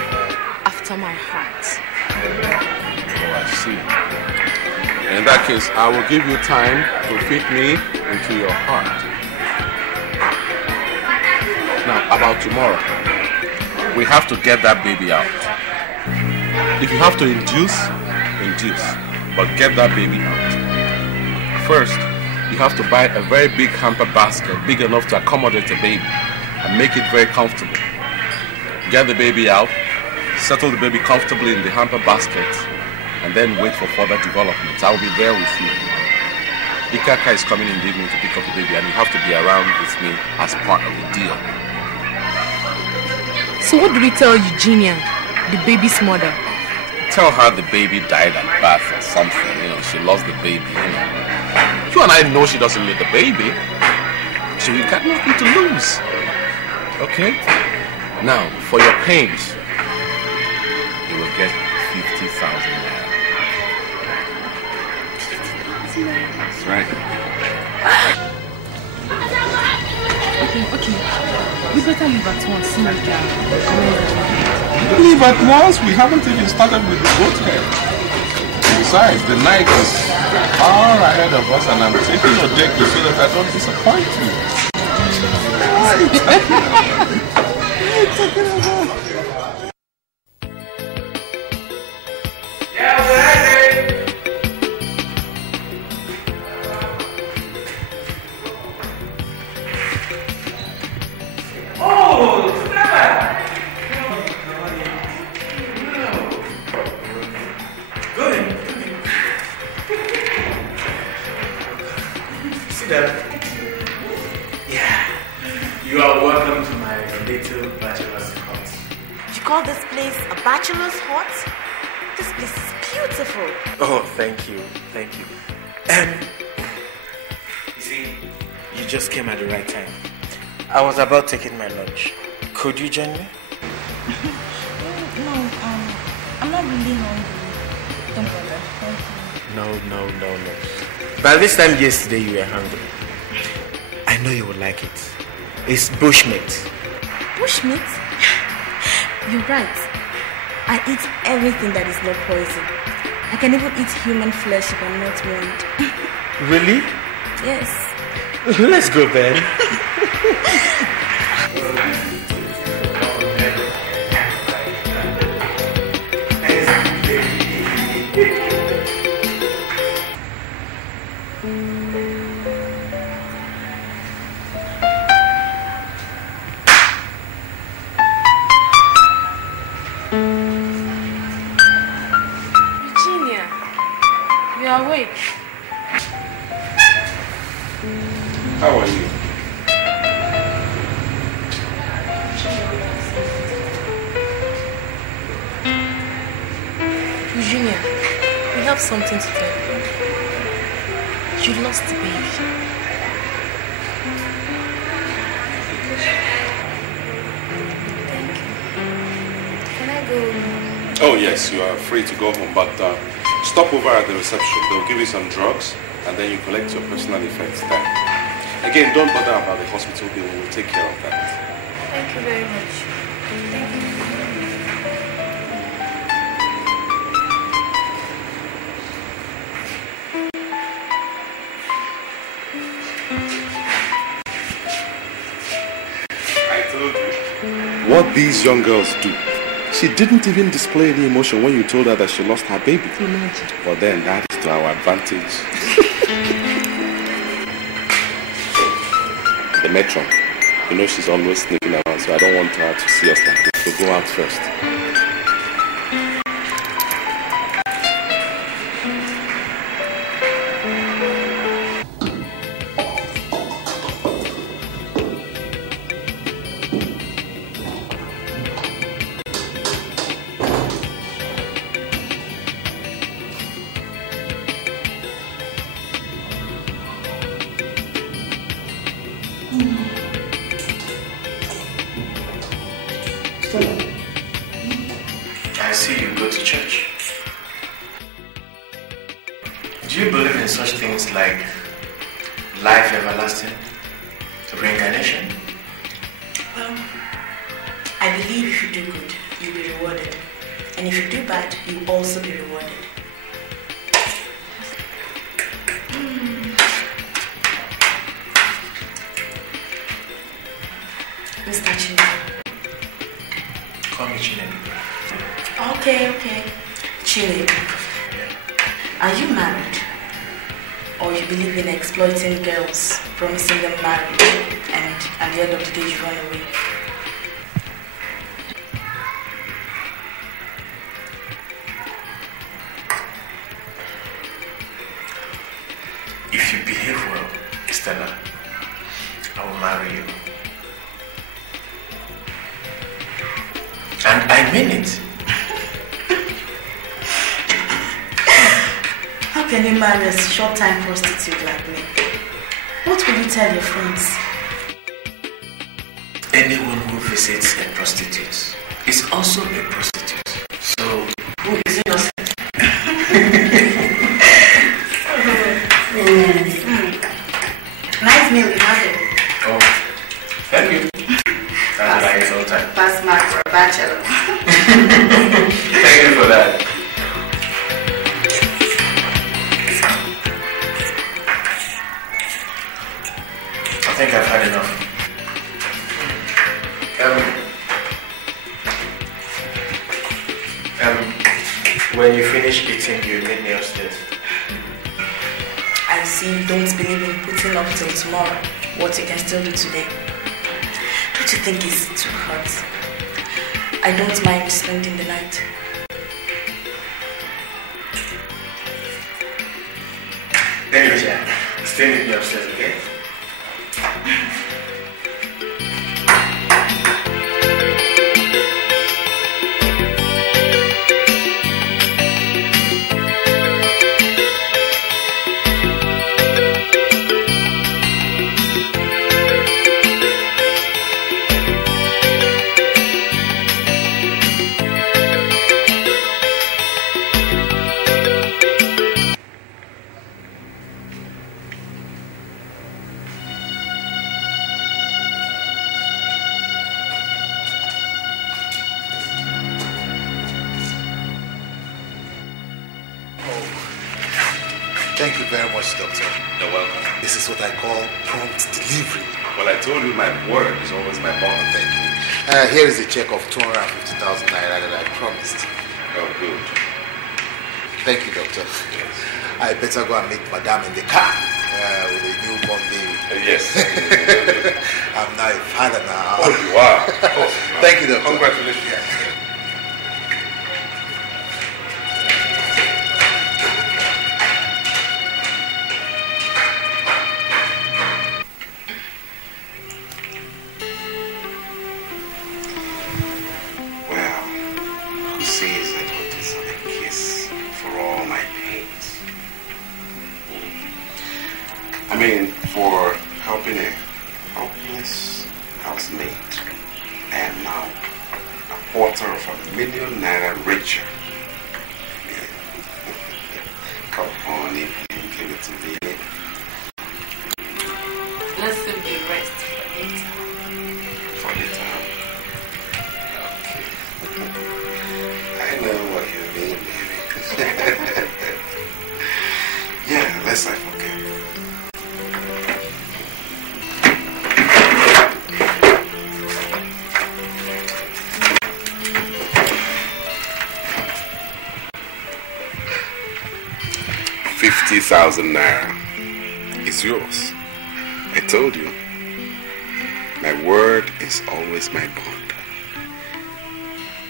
after my heart. Oh, I see. In that case, I will give you time to fit me into your heart. Now, about tomorrow, we have to get that baby out. If you have to induce, induce, but get that baby out. First, you have to buy a very big hamper basket, big enough to accommodate a baby, and make it very comfortable. Get the baby out, settle the baby comfortably in the hamper basket, and then wait for further developments. I will be there with you. Iyke is coming in the evening to pick up the baby, and you have to be around with me as part of the deal. So what do we tell Eugenia, the baby's mother? Tell her the baby died at birth or something. She lost the baby. You and I know she doesn't need the baby, so you got nothing to lose. Okay? Now, for your pains, you will get 50,000 naira. That's right. Okay. We better leave at once. Leave at once? We haven't even started with the boat head. Besides, the night is far ahead of us, and I'm taking your deck so that I don't disappoint you. Yeah, you are welcome to my little bachelor's hut. You call this place a bachelor's hut? This place is beautiful. Oh, thank you. You see, you just came at the right time. I was about taking my lunch. Could you join me? No, I'm not really hungry. Don't bother. Thank you. No. By this time yesterday you were hungry. I know you would like it. It's bushmeat. Bushmeat? You're right. I eat everything that is not poison. I can even eat human flesh if I'm not warned. Really? Yes. Let's go then. Virginia, you are awake. How are you? Virginia, we have something to tell you. You lost the baby. Thank you. Can I go? Oh yes, you are free to go home, but stop over at the reception. They'll give you some drugs, and then you collect your personal effects there. Again, don't bother about the hospital bill. We'll take care of that. Thank you very much. Thank you. What these young girls do. She didn't even display any emotion when you told her that she lost her baby. Imagine. But then that is to our advantage. The matron, she's always sneaking around, so I don't want her to see us like this. So go out first. I see you go to church. Do you believe in such things like life everlasting, reincarnation? Well, I believe if you do good, you'll be rewarded. And if you do bad, you'll also be rewarded. Mr. Chinedu. Call me Chinedu. Okay. Chinedu. Yeah. Are you married? Or you believe in exploiting girls, promising them marriage, and at the end of the day you run away? If you behave well, Stella, I will marry you. And I mean it. How can you marry a short-time prostitute like me? What will you tell your friends? Anyone who visits a prostitute is also a prostitute. So, who is innocent? Nice meal you have it. Oh, thank you. That's nice all time. Pass mark for a bachelor. Thank you for that. I think I've had enough. When you finish eating, you meet me upstairs. I see you don't believe in putting up till tomorrow what you can still do today. Don't you think it's too hot? I don't mind spending the night. Anyway, yeah, stay with me upstairs, okay? Thank you very much, Doctor. You're welcome. This is what I call prompt delivery. Well, I told you my word is always my bond. Thank you. Here is a check of 250,000 naira that I promised. Oh, good. Thank you, Doctor. Yes. I better go and meet Madame in the car with a newborn baby. Yes. I'm now a father now. Oh, you are? Oh, thank you, Doctor. Congratulations. Yes. 250,000 naira richer. Come on, if you give it to me. Let's leave the rest for later. For later. Okay. I know what you mean, baby. Yeah, let's not forget. ₦50,000. It's yours. I told you. My word is always my bond.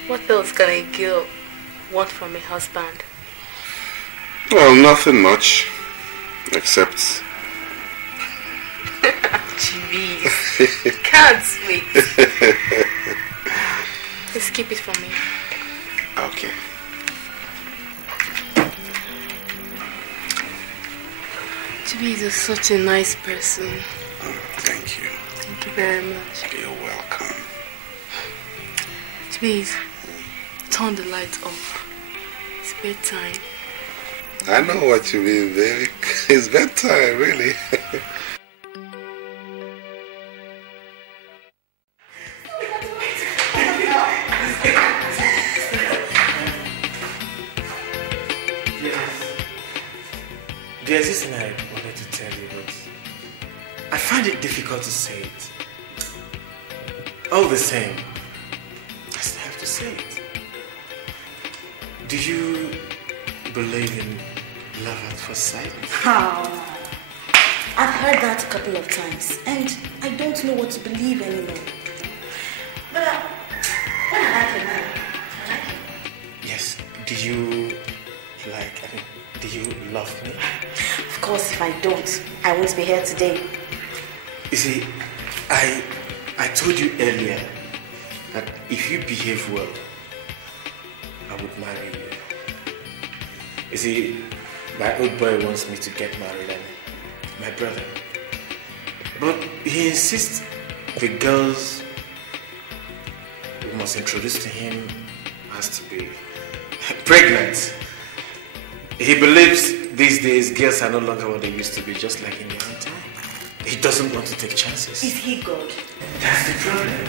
What else can a girl want from a husband? Well, nothing much. Except... Jeez. Can't wait. Just keep it for me. Okay. Jeez, you're such a nice person. Thank you. Thank you very much. You're welcome. Please, turn the lights off. It's bedtime. I know what you mean, baby. It's bedtime, really. There's this thing I wanted to tell you, but I find it difficult to say it. All the same, I still have to say it. Do you believe in love at first sight? How? I've heard that a couple of times, and I don't know what to believe anymore. But when I like a man, I like him. Yes. Do you love me? Of course, if I don't, I won't be here today. You see, I told you earlier that if you behave well, I would marry you. You see, my old boy wants me to get married, and my brother. But he insists the girls we must introduce to him has to be pregnant. He believes these days girls are no longer what they used to be, just like in their own time. He doesn't want to take chances. Is he God? That's the problem.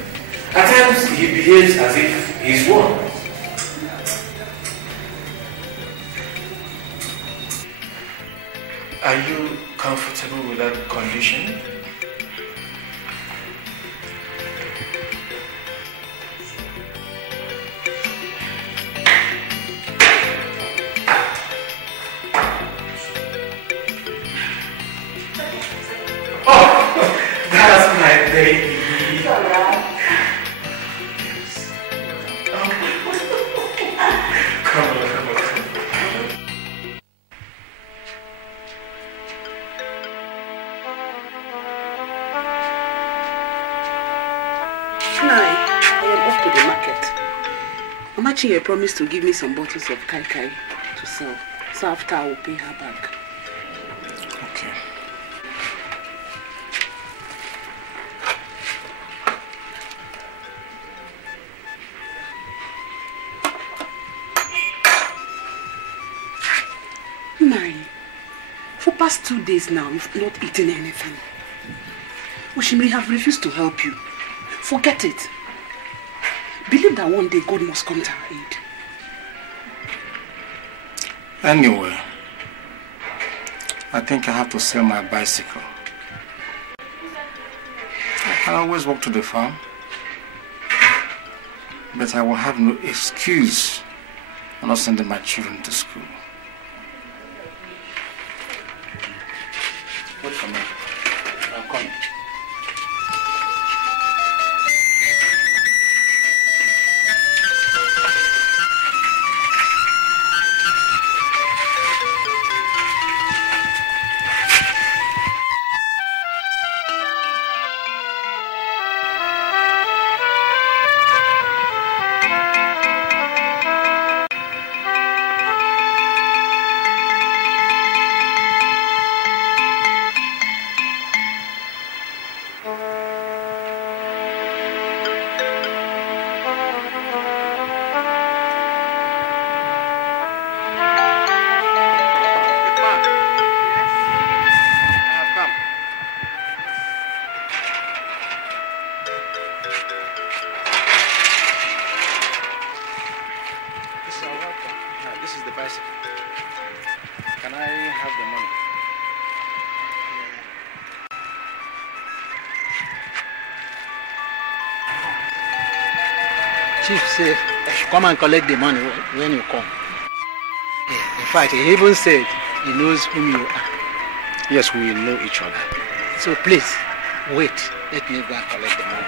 At times he behaves as if he's one. Are you comfortable with that condition? That's my baby. Come on. I am off to the market. Mama Chinye promised to give me some bottles of kai kai to sell. So after I will pay her back. Okay. For past 2 days now, you've not eaten anything. She may have refused to help you. Forget it. Believe that one day God must come to our aid. Anyway, I think I have to sell my bicycle. I can always walk to the farm, but I will have no excuse for not sending my children to school. Wait for me. I'm coming. Chief said, come and collect the money when you come. In fact, he even said he knows whom you are. Yes, we know each other. So please, wait. Let me go and collect the money.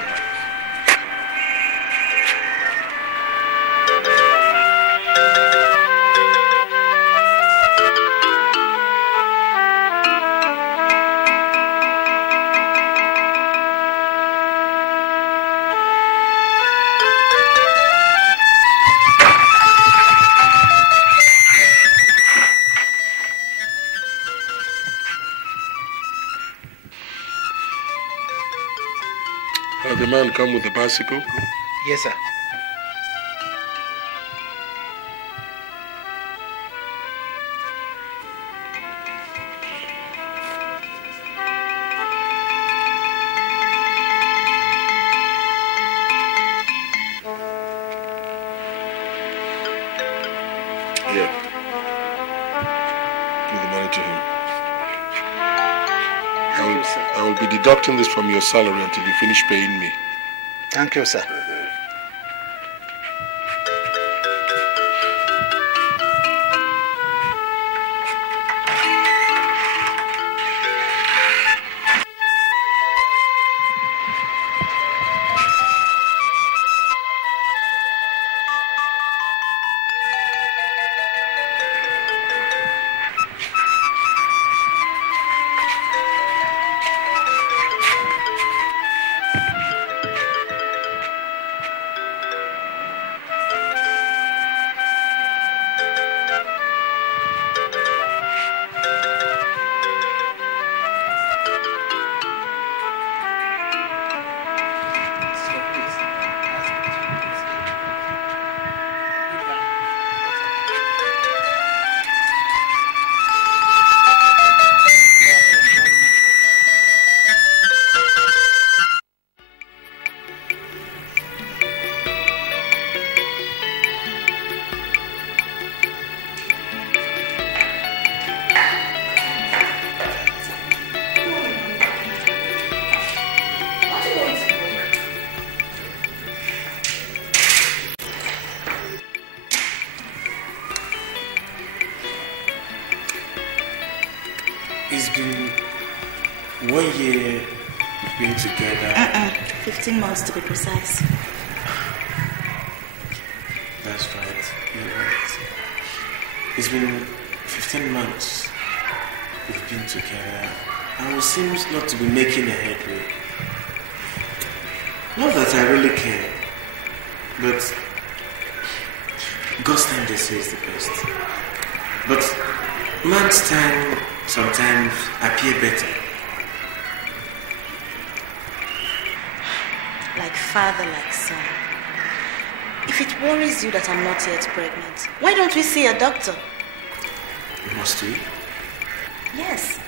The man come with the bicycle? Yes, sir. Here. Give the money to him. I will be deducting this from your salary until you finish paying me. Thank you, sir. It's been 1 year we've been together. 15 months to be precise. That's right. You're right. It's been 15 months we've been together, and we seem not to be making a headway. Not that I really care, but God's time, they say, is the best. But man's time sometimes appear better. Like father, like son. If it worries you that I'm not yet pregnant, why don't we see a doctor? Must we? Yes.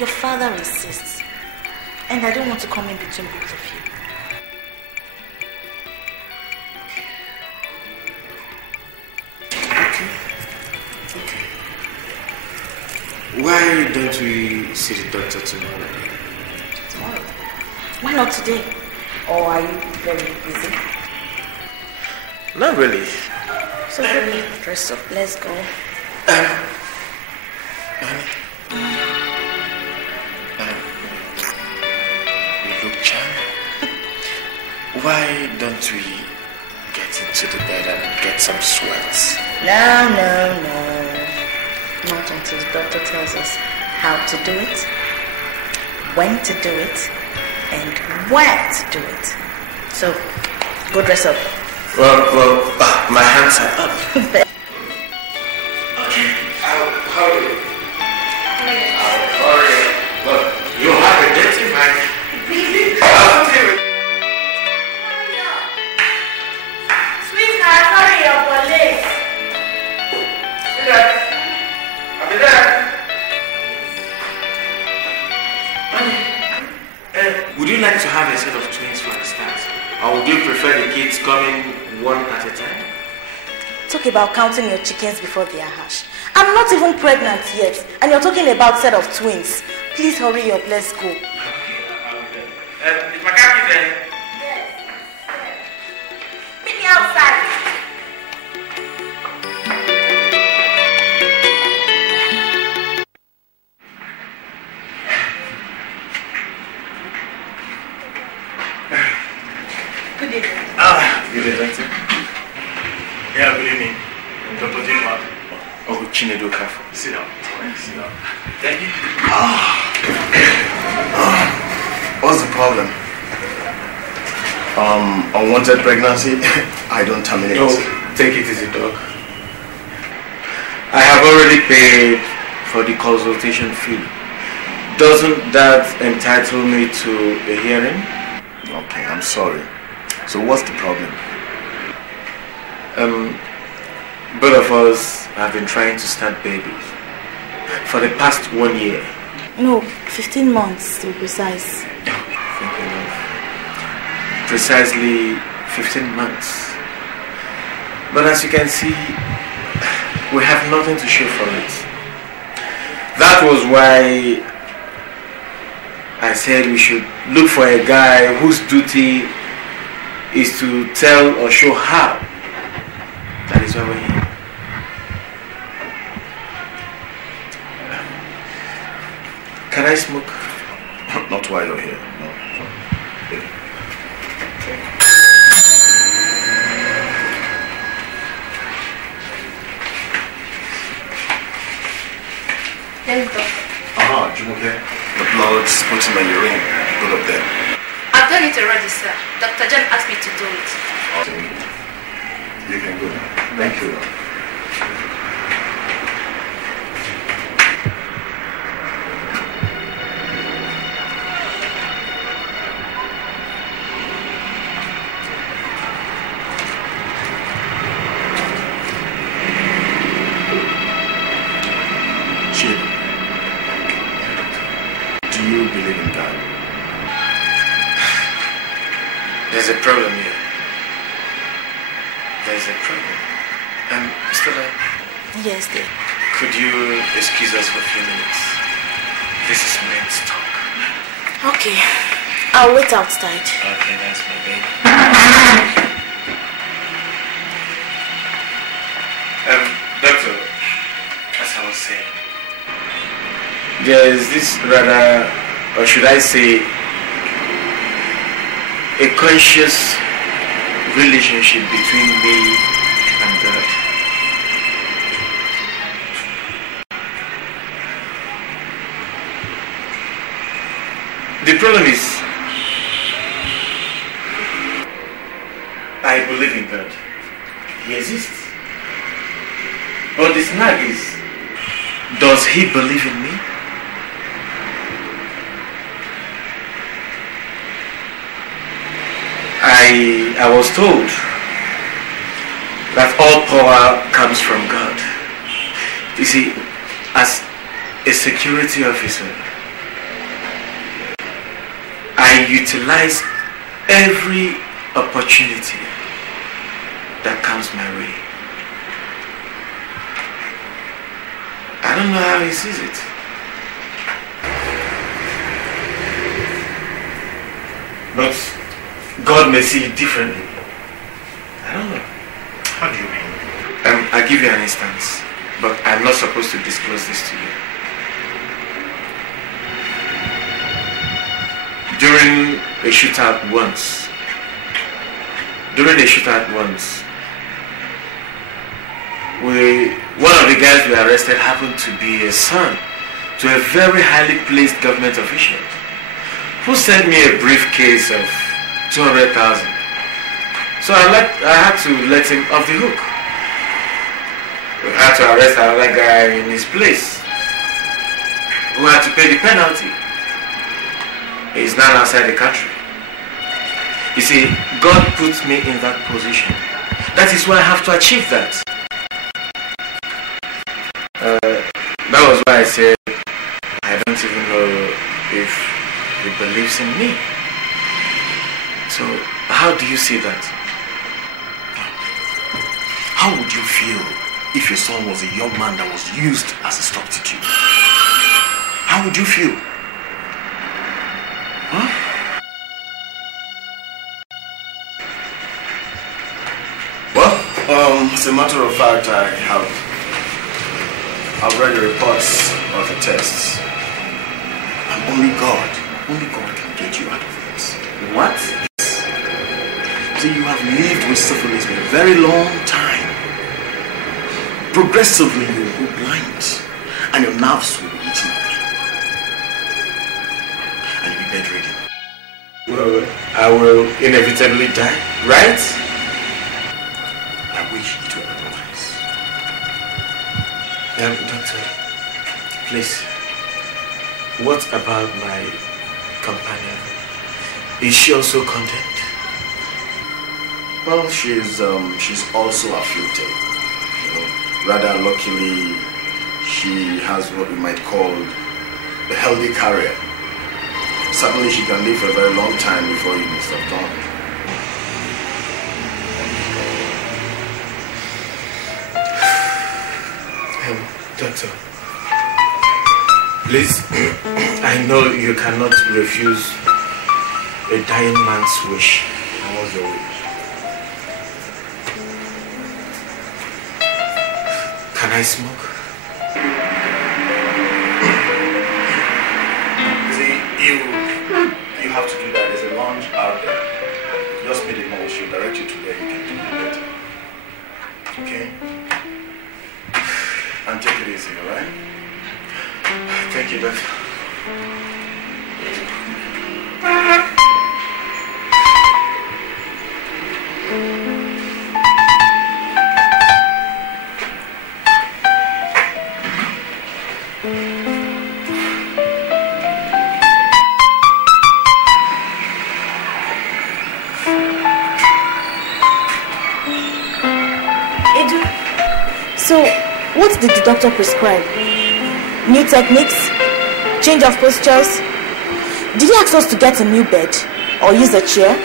Your father insists. And I don't want to come in between both of you. Okay. Why don't we see the doctor tomorrow? Tomorrow? Why not today? Or are you very busy? Not really. So really, dress up. Let's go. You look charming. Why don't we get into the bed and get some sweats? No. Not until the doctor tells us how to do it, when to do it, and where to do it. So, go dress up. Well, my hands are up. Okay, I'll hurry. Well, you have a dirty mind. I'll do it. Sweetheart, hurry up, we're late. I'll be there. Would you like to have a set of twins for the start? Or would you prefer the kids coming one at a time? Talk about counting your chickens before they are hatched. I'm not even pregnant yet, and you're talking about set of twins. Please hurry up, let's go. Is my car there? Yes. Meet me outside. Good evening. Good evening, sir. Yeah, good evening. Dr. Jima. Oh, Chinedu Kafu. Sit down. Sit down. Thank you. What's the problem? Unwanted pregnancy? I don't terminate. No, take it easy, doc. I have already paid for the consultation fee. Doesn't that entitle me to a hearing? Okay, I'm sorry. So what's the problem? Both of us have been trying to start babies for the past 1 year. No, 15 months to be precise. Thinking of precisely 15 months. But as you can see, we have nothing to show for it. That was why I said we should look for a guy whose duty is to tell or show how. That is why we're here. Can I smoke? Not while you're here. No. Let's go. Jumoke. The blood's put in my urine. Put up there. I've done it already, sir. Dr. John asked me to do it. Awesome. You can go. Thank you. Chip, do you believe in God? There's a problem here. There's a problem. Stella, Yes, dear. could you excuse us for a few minutes? This is men's talk. Okay. I'll wait outside. Okay, that's my baby. Doctor, as I was saying, there is this rather, or should I say, a conscious relationship between me and God. The problem is, I believe in God. He exists. But the snag is, does he believe in me? I was told that all power comes from God. You see, as a security officer, I utilize every opportunity that comes my way. I don't know how he sees it. But God may see it differently. I don't know. How do you mean? I'll give you an instance, but I'm not supposed to disclose this to you. During a shootout once, one of the guys we arrested happened to be a son to a very highly placed government official who sent me a briefcase of 200,000. So I had to let him off the hook. We had to arrest another guy in his place who had to pay the penalty. He's now outside the country. You see, God puts me in that position. That is why I have to achieve that. That was why I said I don't even know if he believes in me. So, how do you see that? How would you feel if your son was a young man that was used as a substitute? How would you feel? Huh? Well, as a matter of fact, I've read the reports of the tests. And only God can get you out of this. What? Yes. So you have lived with syphilis for a very long time. Progressively you will go blind and your nerves will be eaten up. And you'll be bedridden. Well, I will inevitably die, right? I wish it were otherwise. Doctor, please, what about my companion? Is she also condemned? Well, she's also afflicted. Rather luckily, she has what we might call a healthy career. Certainly she can live for a very long time before you must have gone. Doctor, please, I know you cannot refuse a dying man's wish. What's your wish? Can I smoke? See, you have to do that. There's a lounge out there. Just meet the nurse. She'll direct you to where you can do it better. Okay? And take it easy, alright? Thank you, Doctor. So, what did the doctor prescribe? New techniques? Change of postures? Did he ask us to get a new bed? Or use a chair?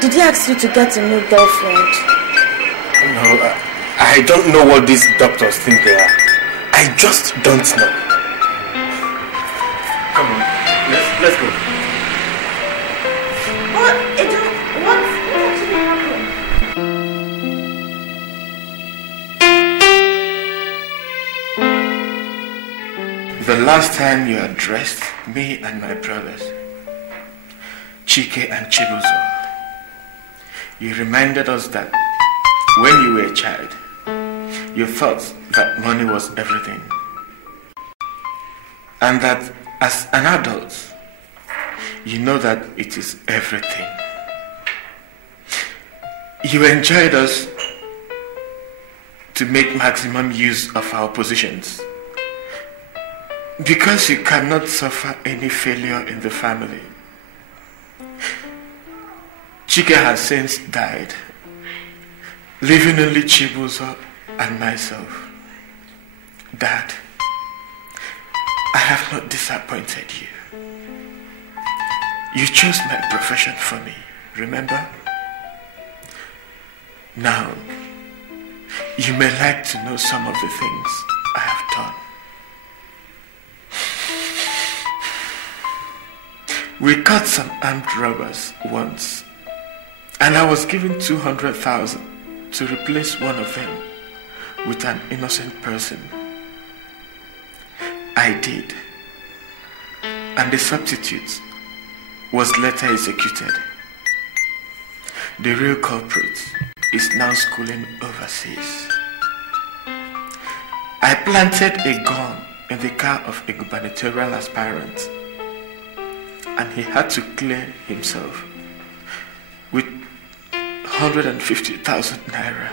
Did he ask you to get a new girlfriend? No, I don't know what these doctors think they are. I just don't know. Come on, let's go. What actually happened? last time you addressed me and my brothers, Chike and Chibuzo, you reminded us that when you were a child, you thought that money was everything. And that as an adult, you know that it is everything. You enjoyed us to make maximum use of our positions because you cannot suffer any failure in the family. Chike has since died, leaving only Chibuzo and myself. Dad, I have not disappointed you. You chose my profession for me, remember? Now, you may like to know some of the things I have done. We caught some armed robbers once, and I was given 200,000 to replace one of them with an innocent person. I did, and the substitute was later executed. The real culprit is now schooling overseas. I planted a gun in the car of a gubernatorial aspirant, and he had to clear himself with 150,000 naira.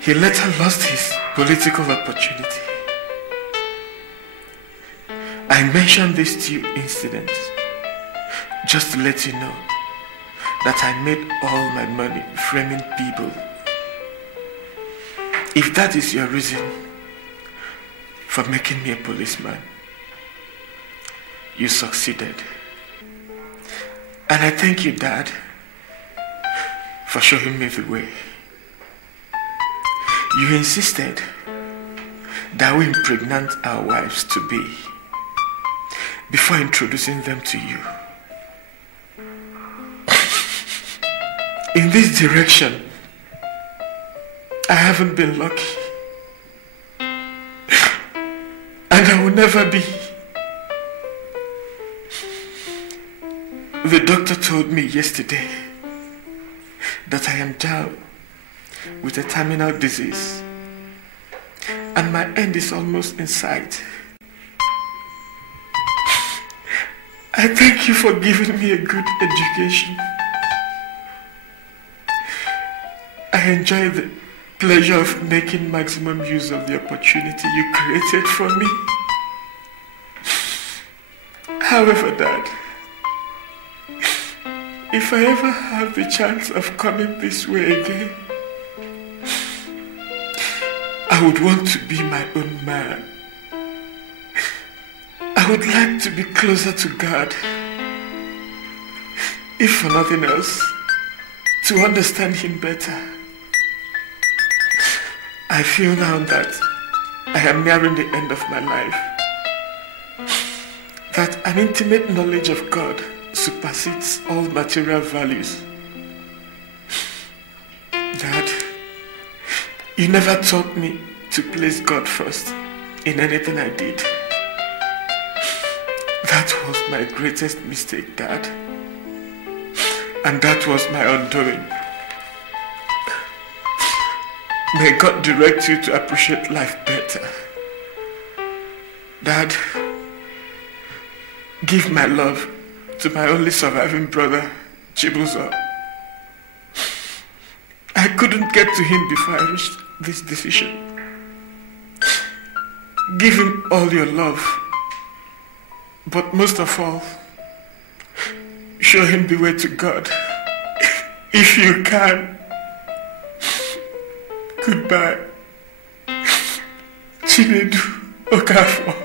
He later lost his political opportunity. I mentioned these two incidents just to let you know that I made all my money framing people. If that is your reason for making me a policeman, you succeeded. And I thank you, Dad, for showing me the way. You insisted that we impregnate our wives to be before introducing them to you. In this direction, I haven't been lucky. And I will never be. The doctor told me yesterday that I am down with a terminal disease and my end is almost in sight. I thank you for giving me a good education. I enjoy the pleasure of making maximum use of the opportunity you created for me. However, Dad, if I ever have the chance of coming this way again, I would want to be my own man. I would like to be closer to God. If for nothing else, to understand Him better. I feel now that I am nearing the end of my life, that an intimate knowledge of God supersedes all material values. Dad, you never taught me to place God first in anything I did. That was my greatest mistake, Dad. And that was my undoing. May God direct you to appreciate life better. Dad, give my love to my only surviving brother, Chibuzo. I couldn't get to him before I reached this decision. Give him all your love, but most of all, show him the way to God, if you can. Goodbye, Chinedu Okafor.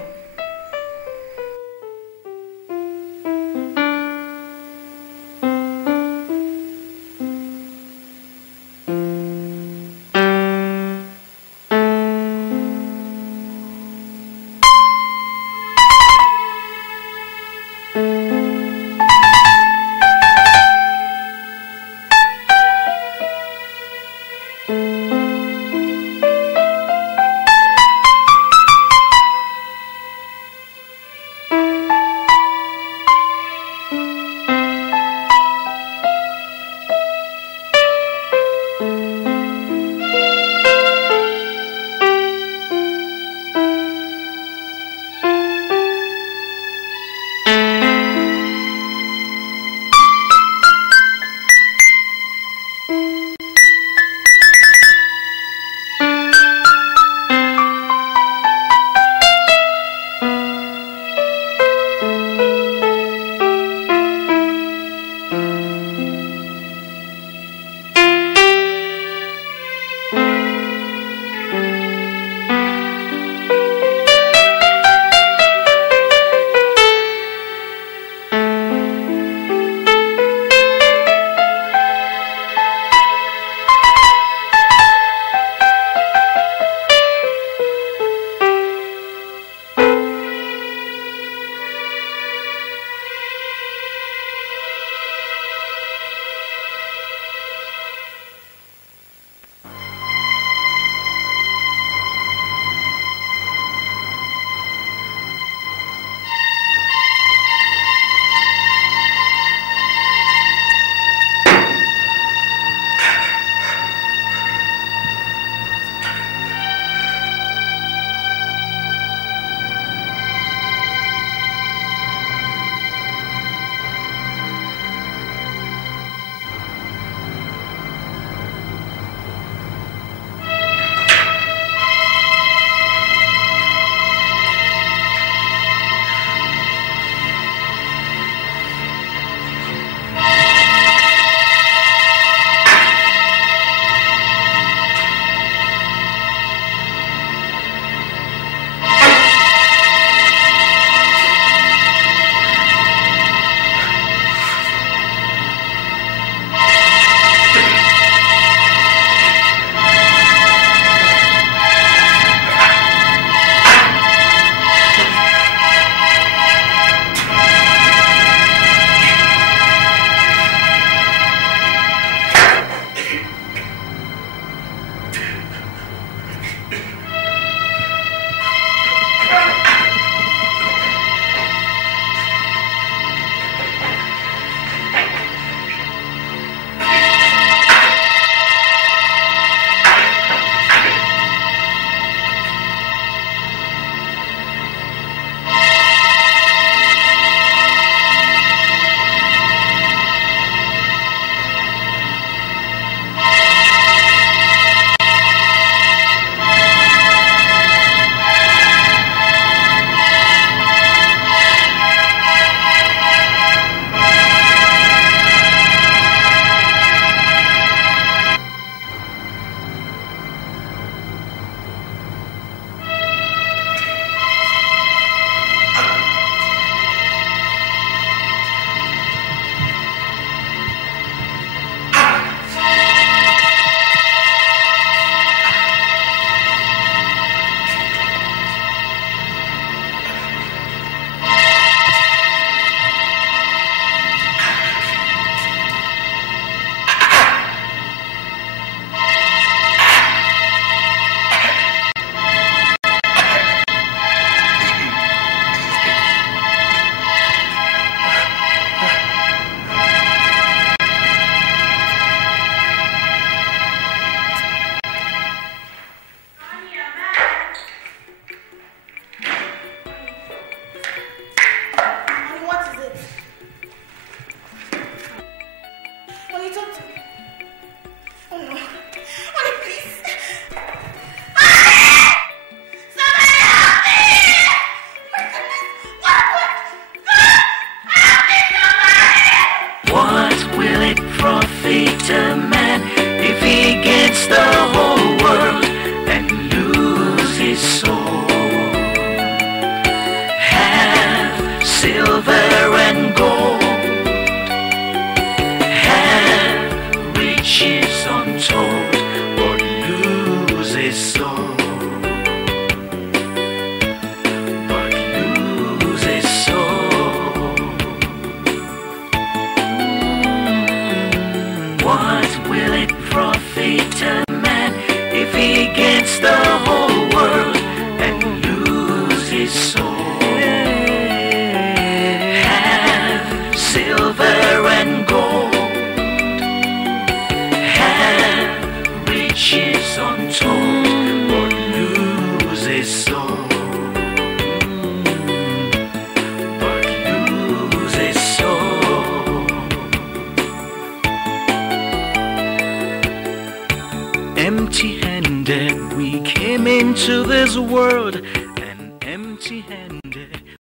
Mommy, talk to me. Oh no. Mommy, please. Somebody help me! My goodness. What will it profit a man if he gets the whole world and lose his soul? Have silver and gold, have riches untold, but lose his soul. But lose his soul. What will it profit a man if he gets the whole world and lose his soul? Have silver and gold, have riches untold, but lose his soul. But lose his soul. Empty-handed we came into this world, and empty-handed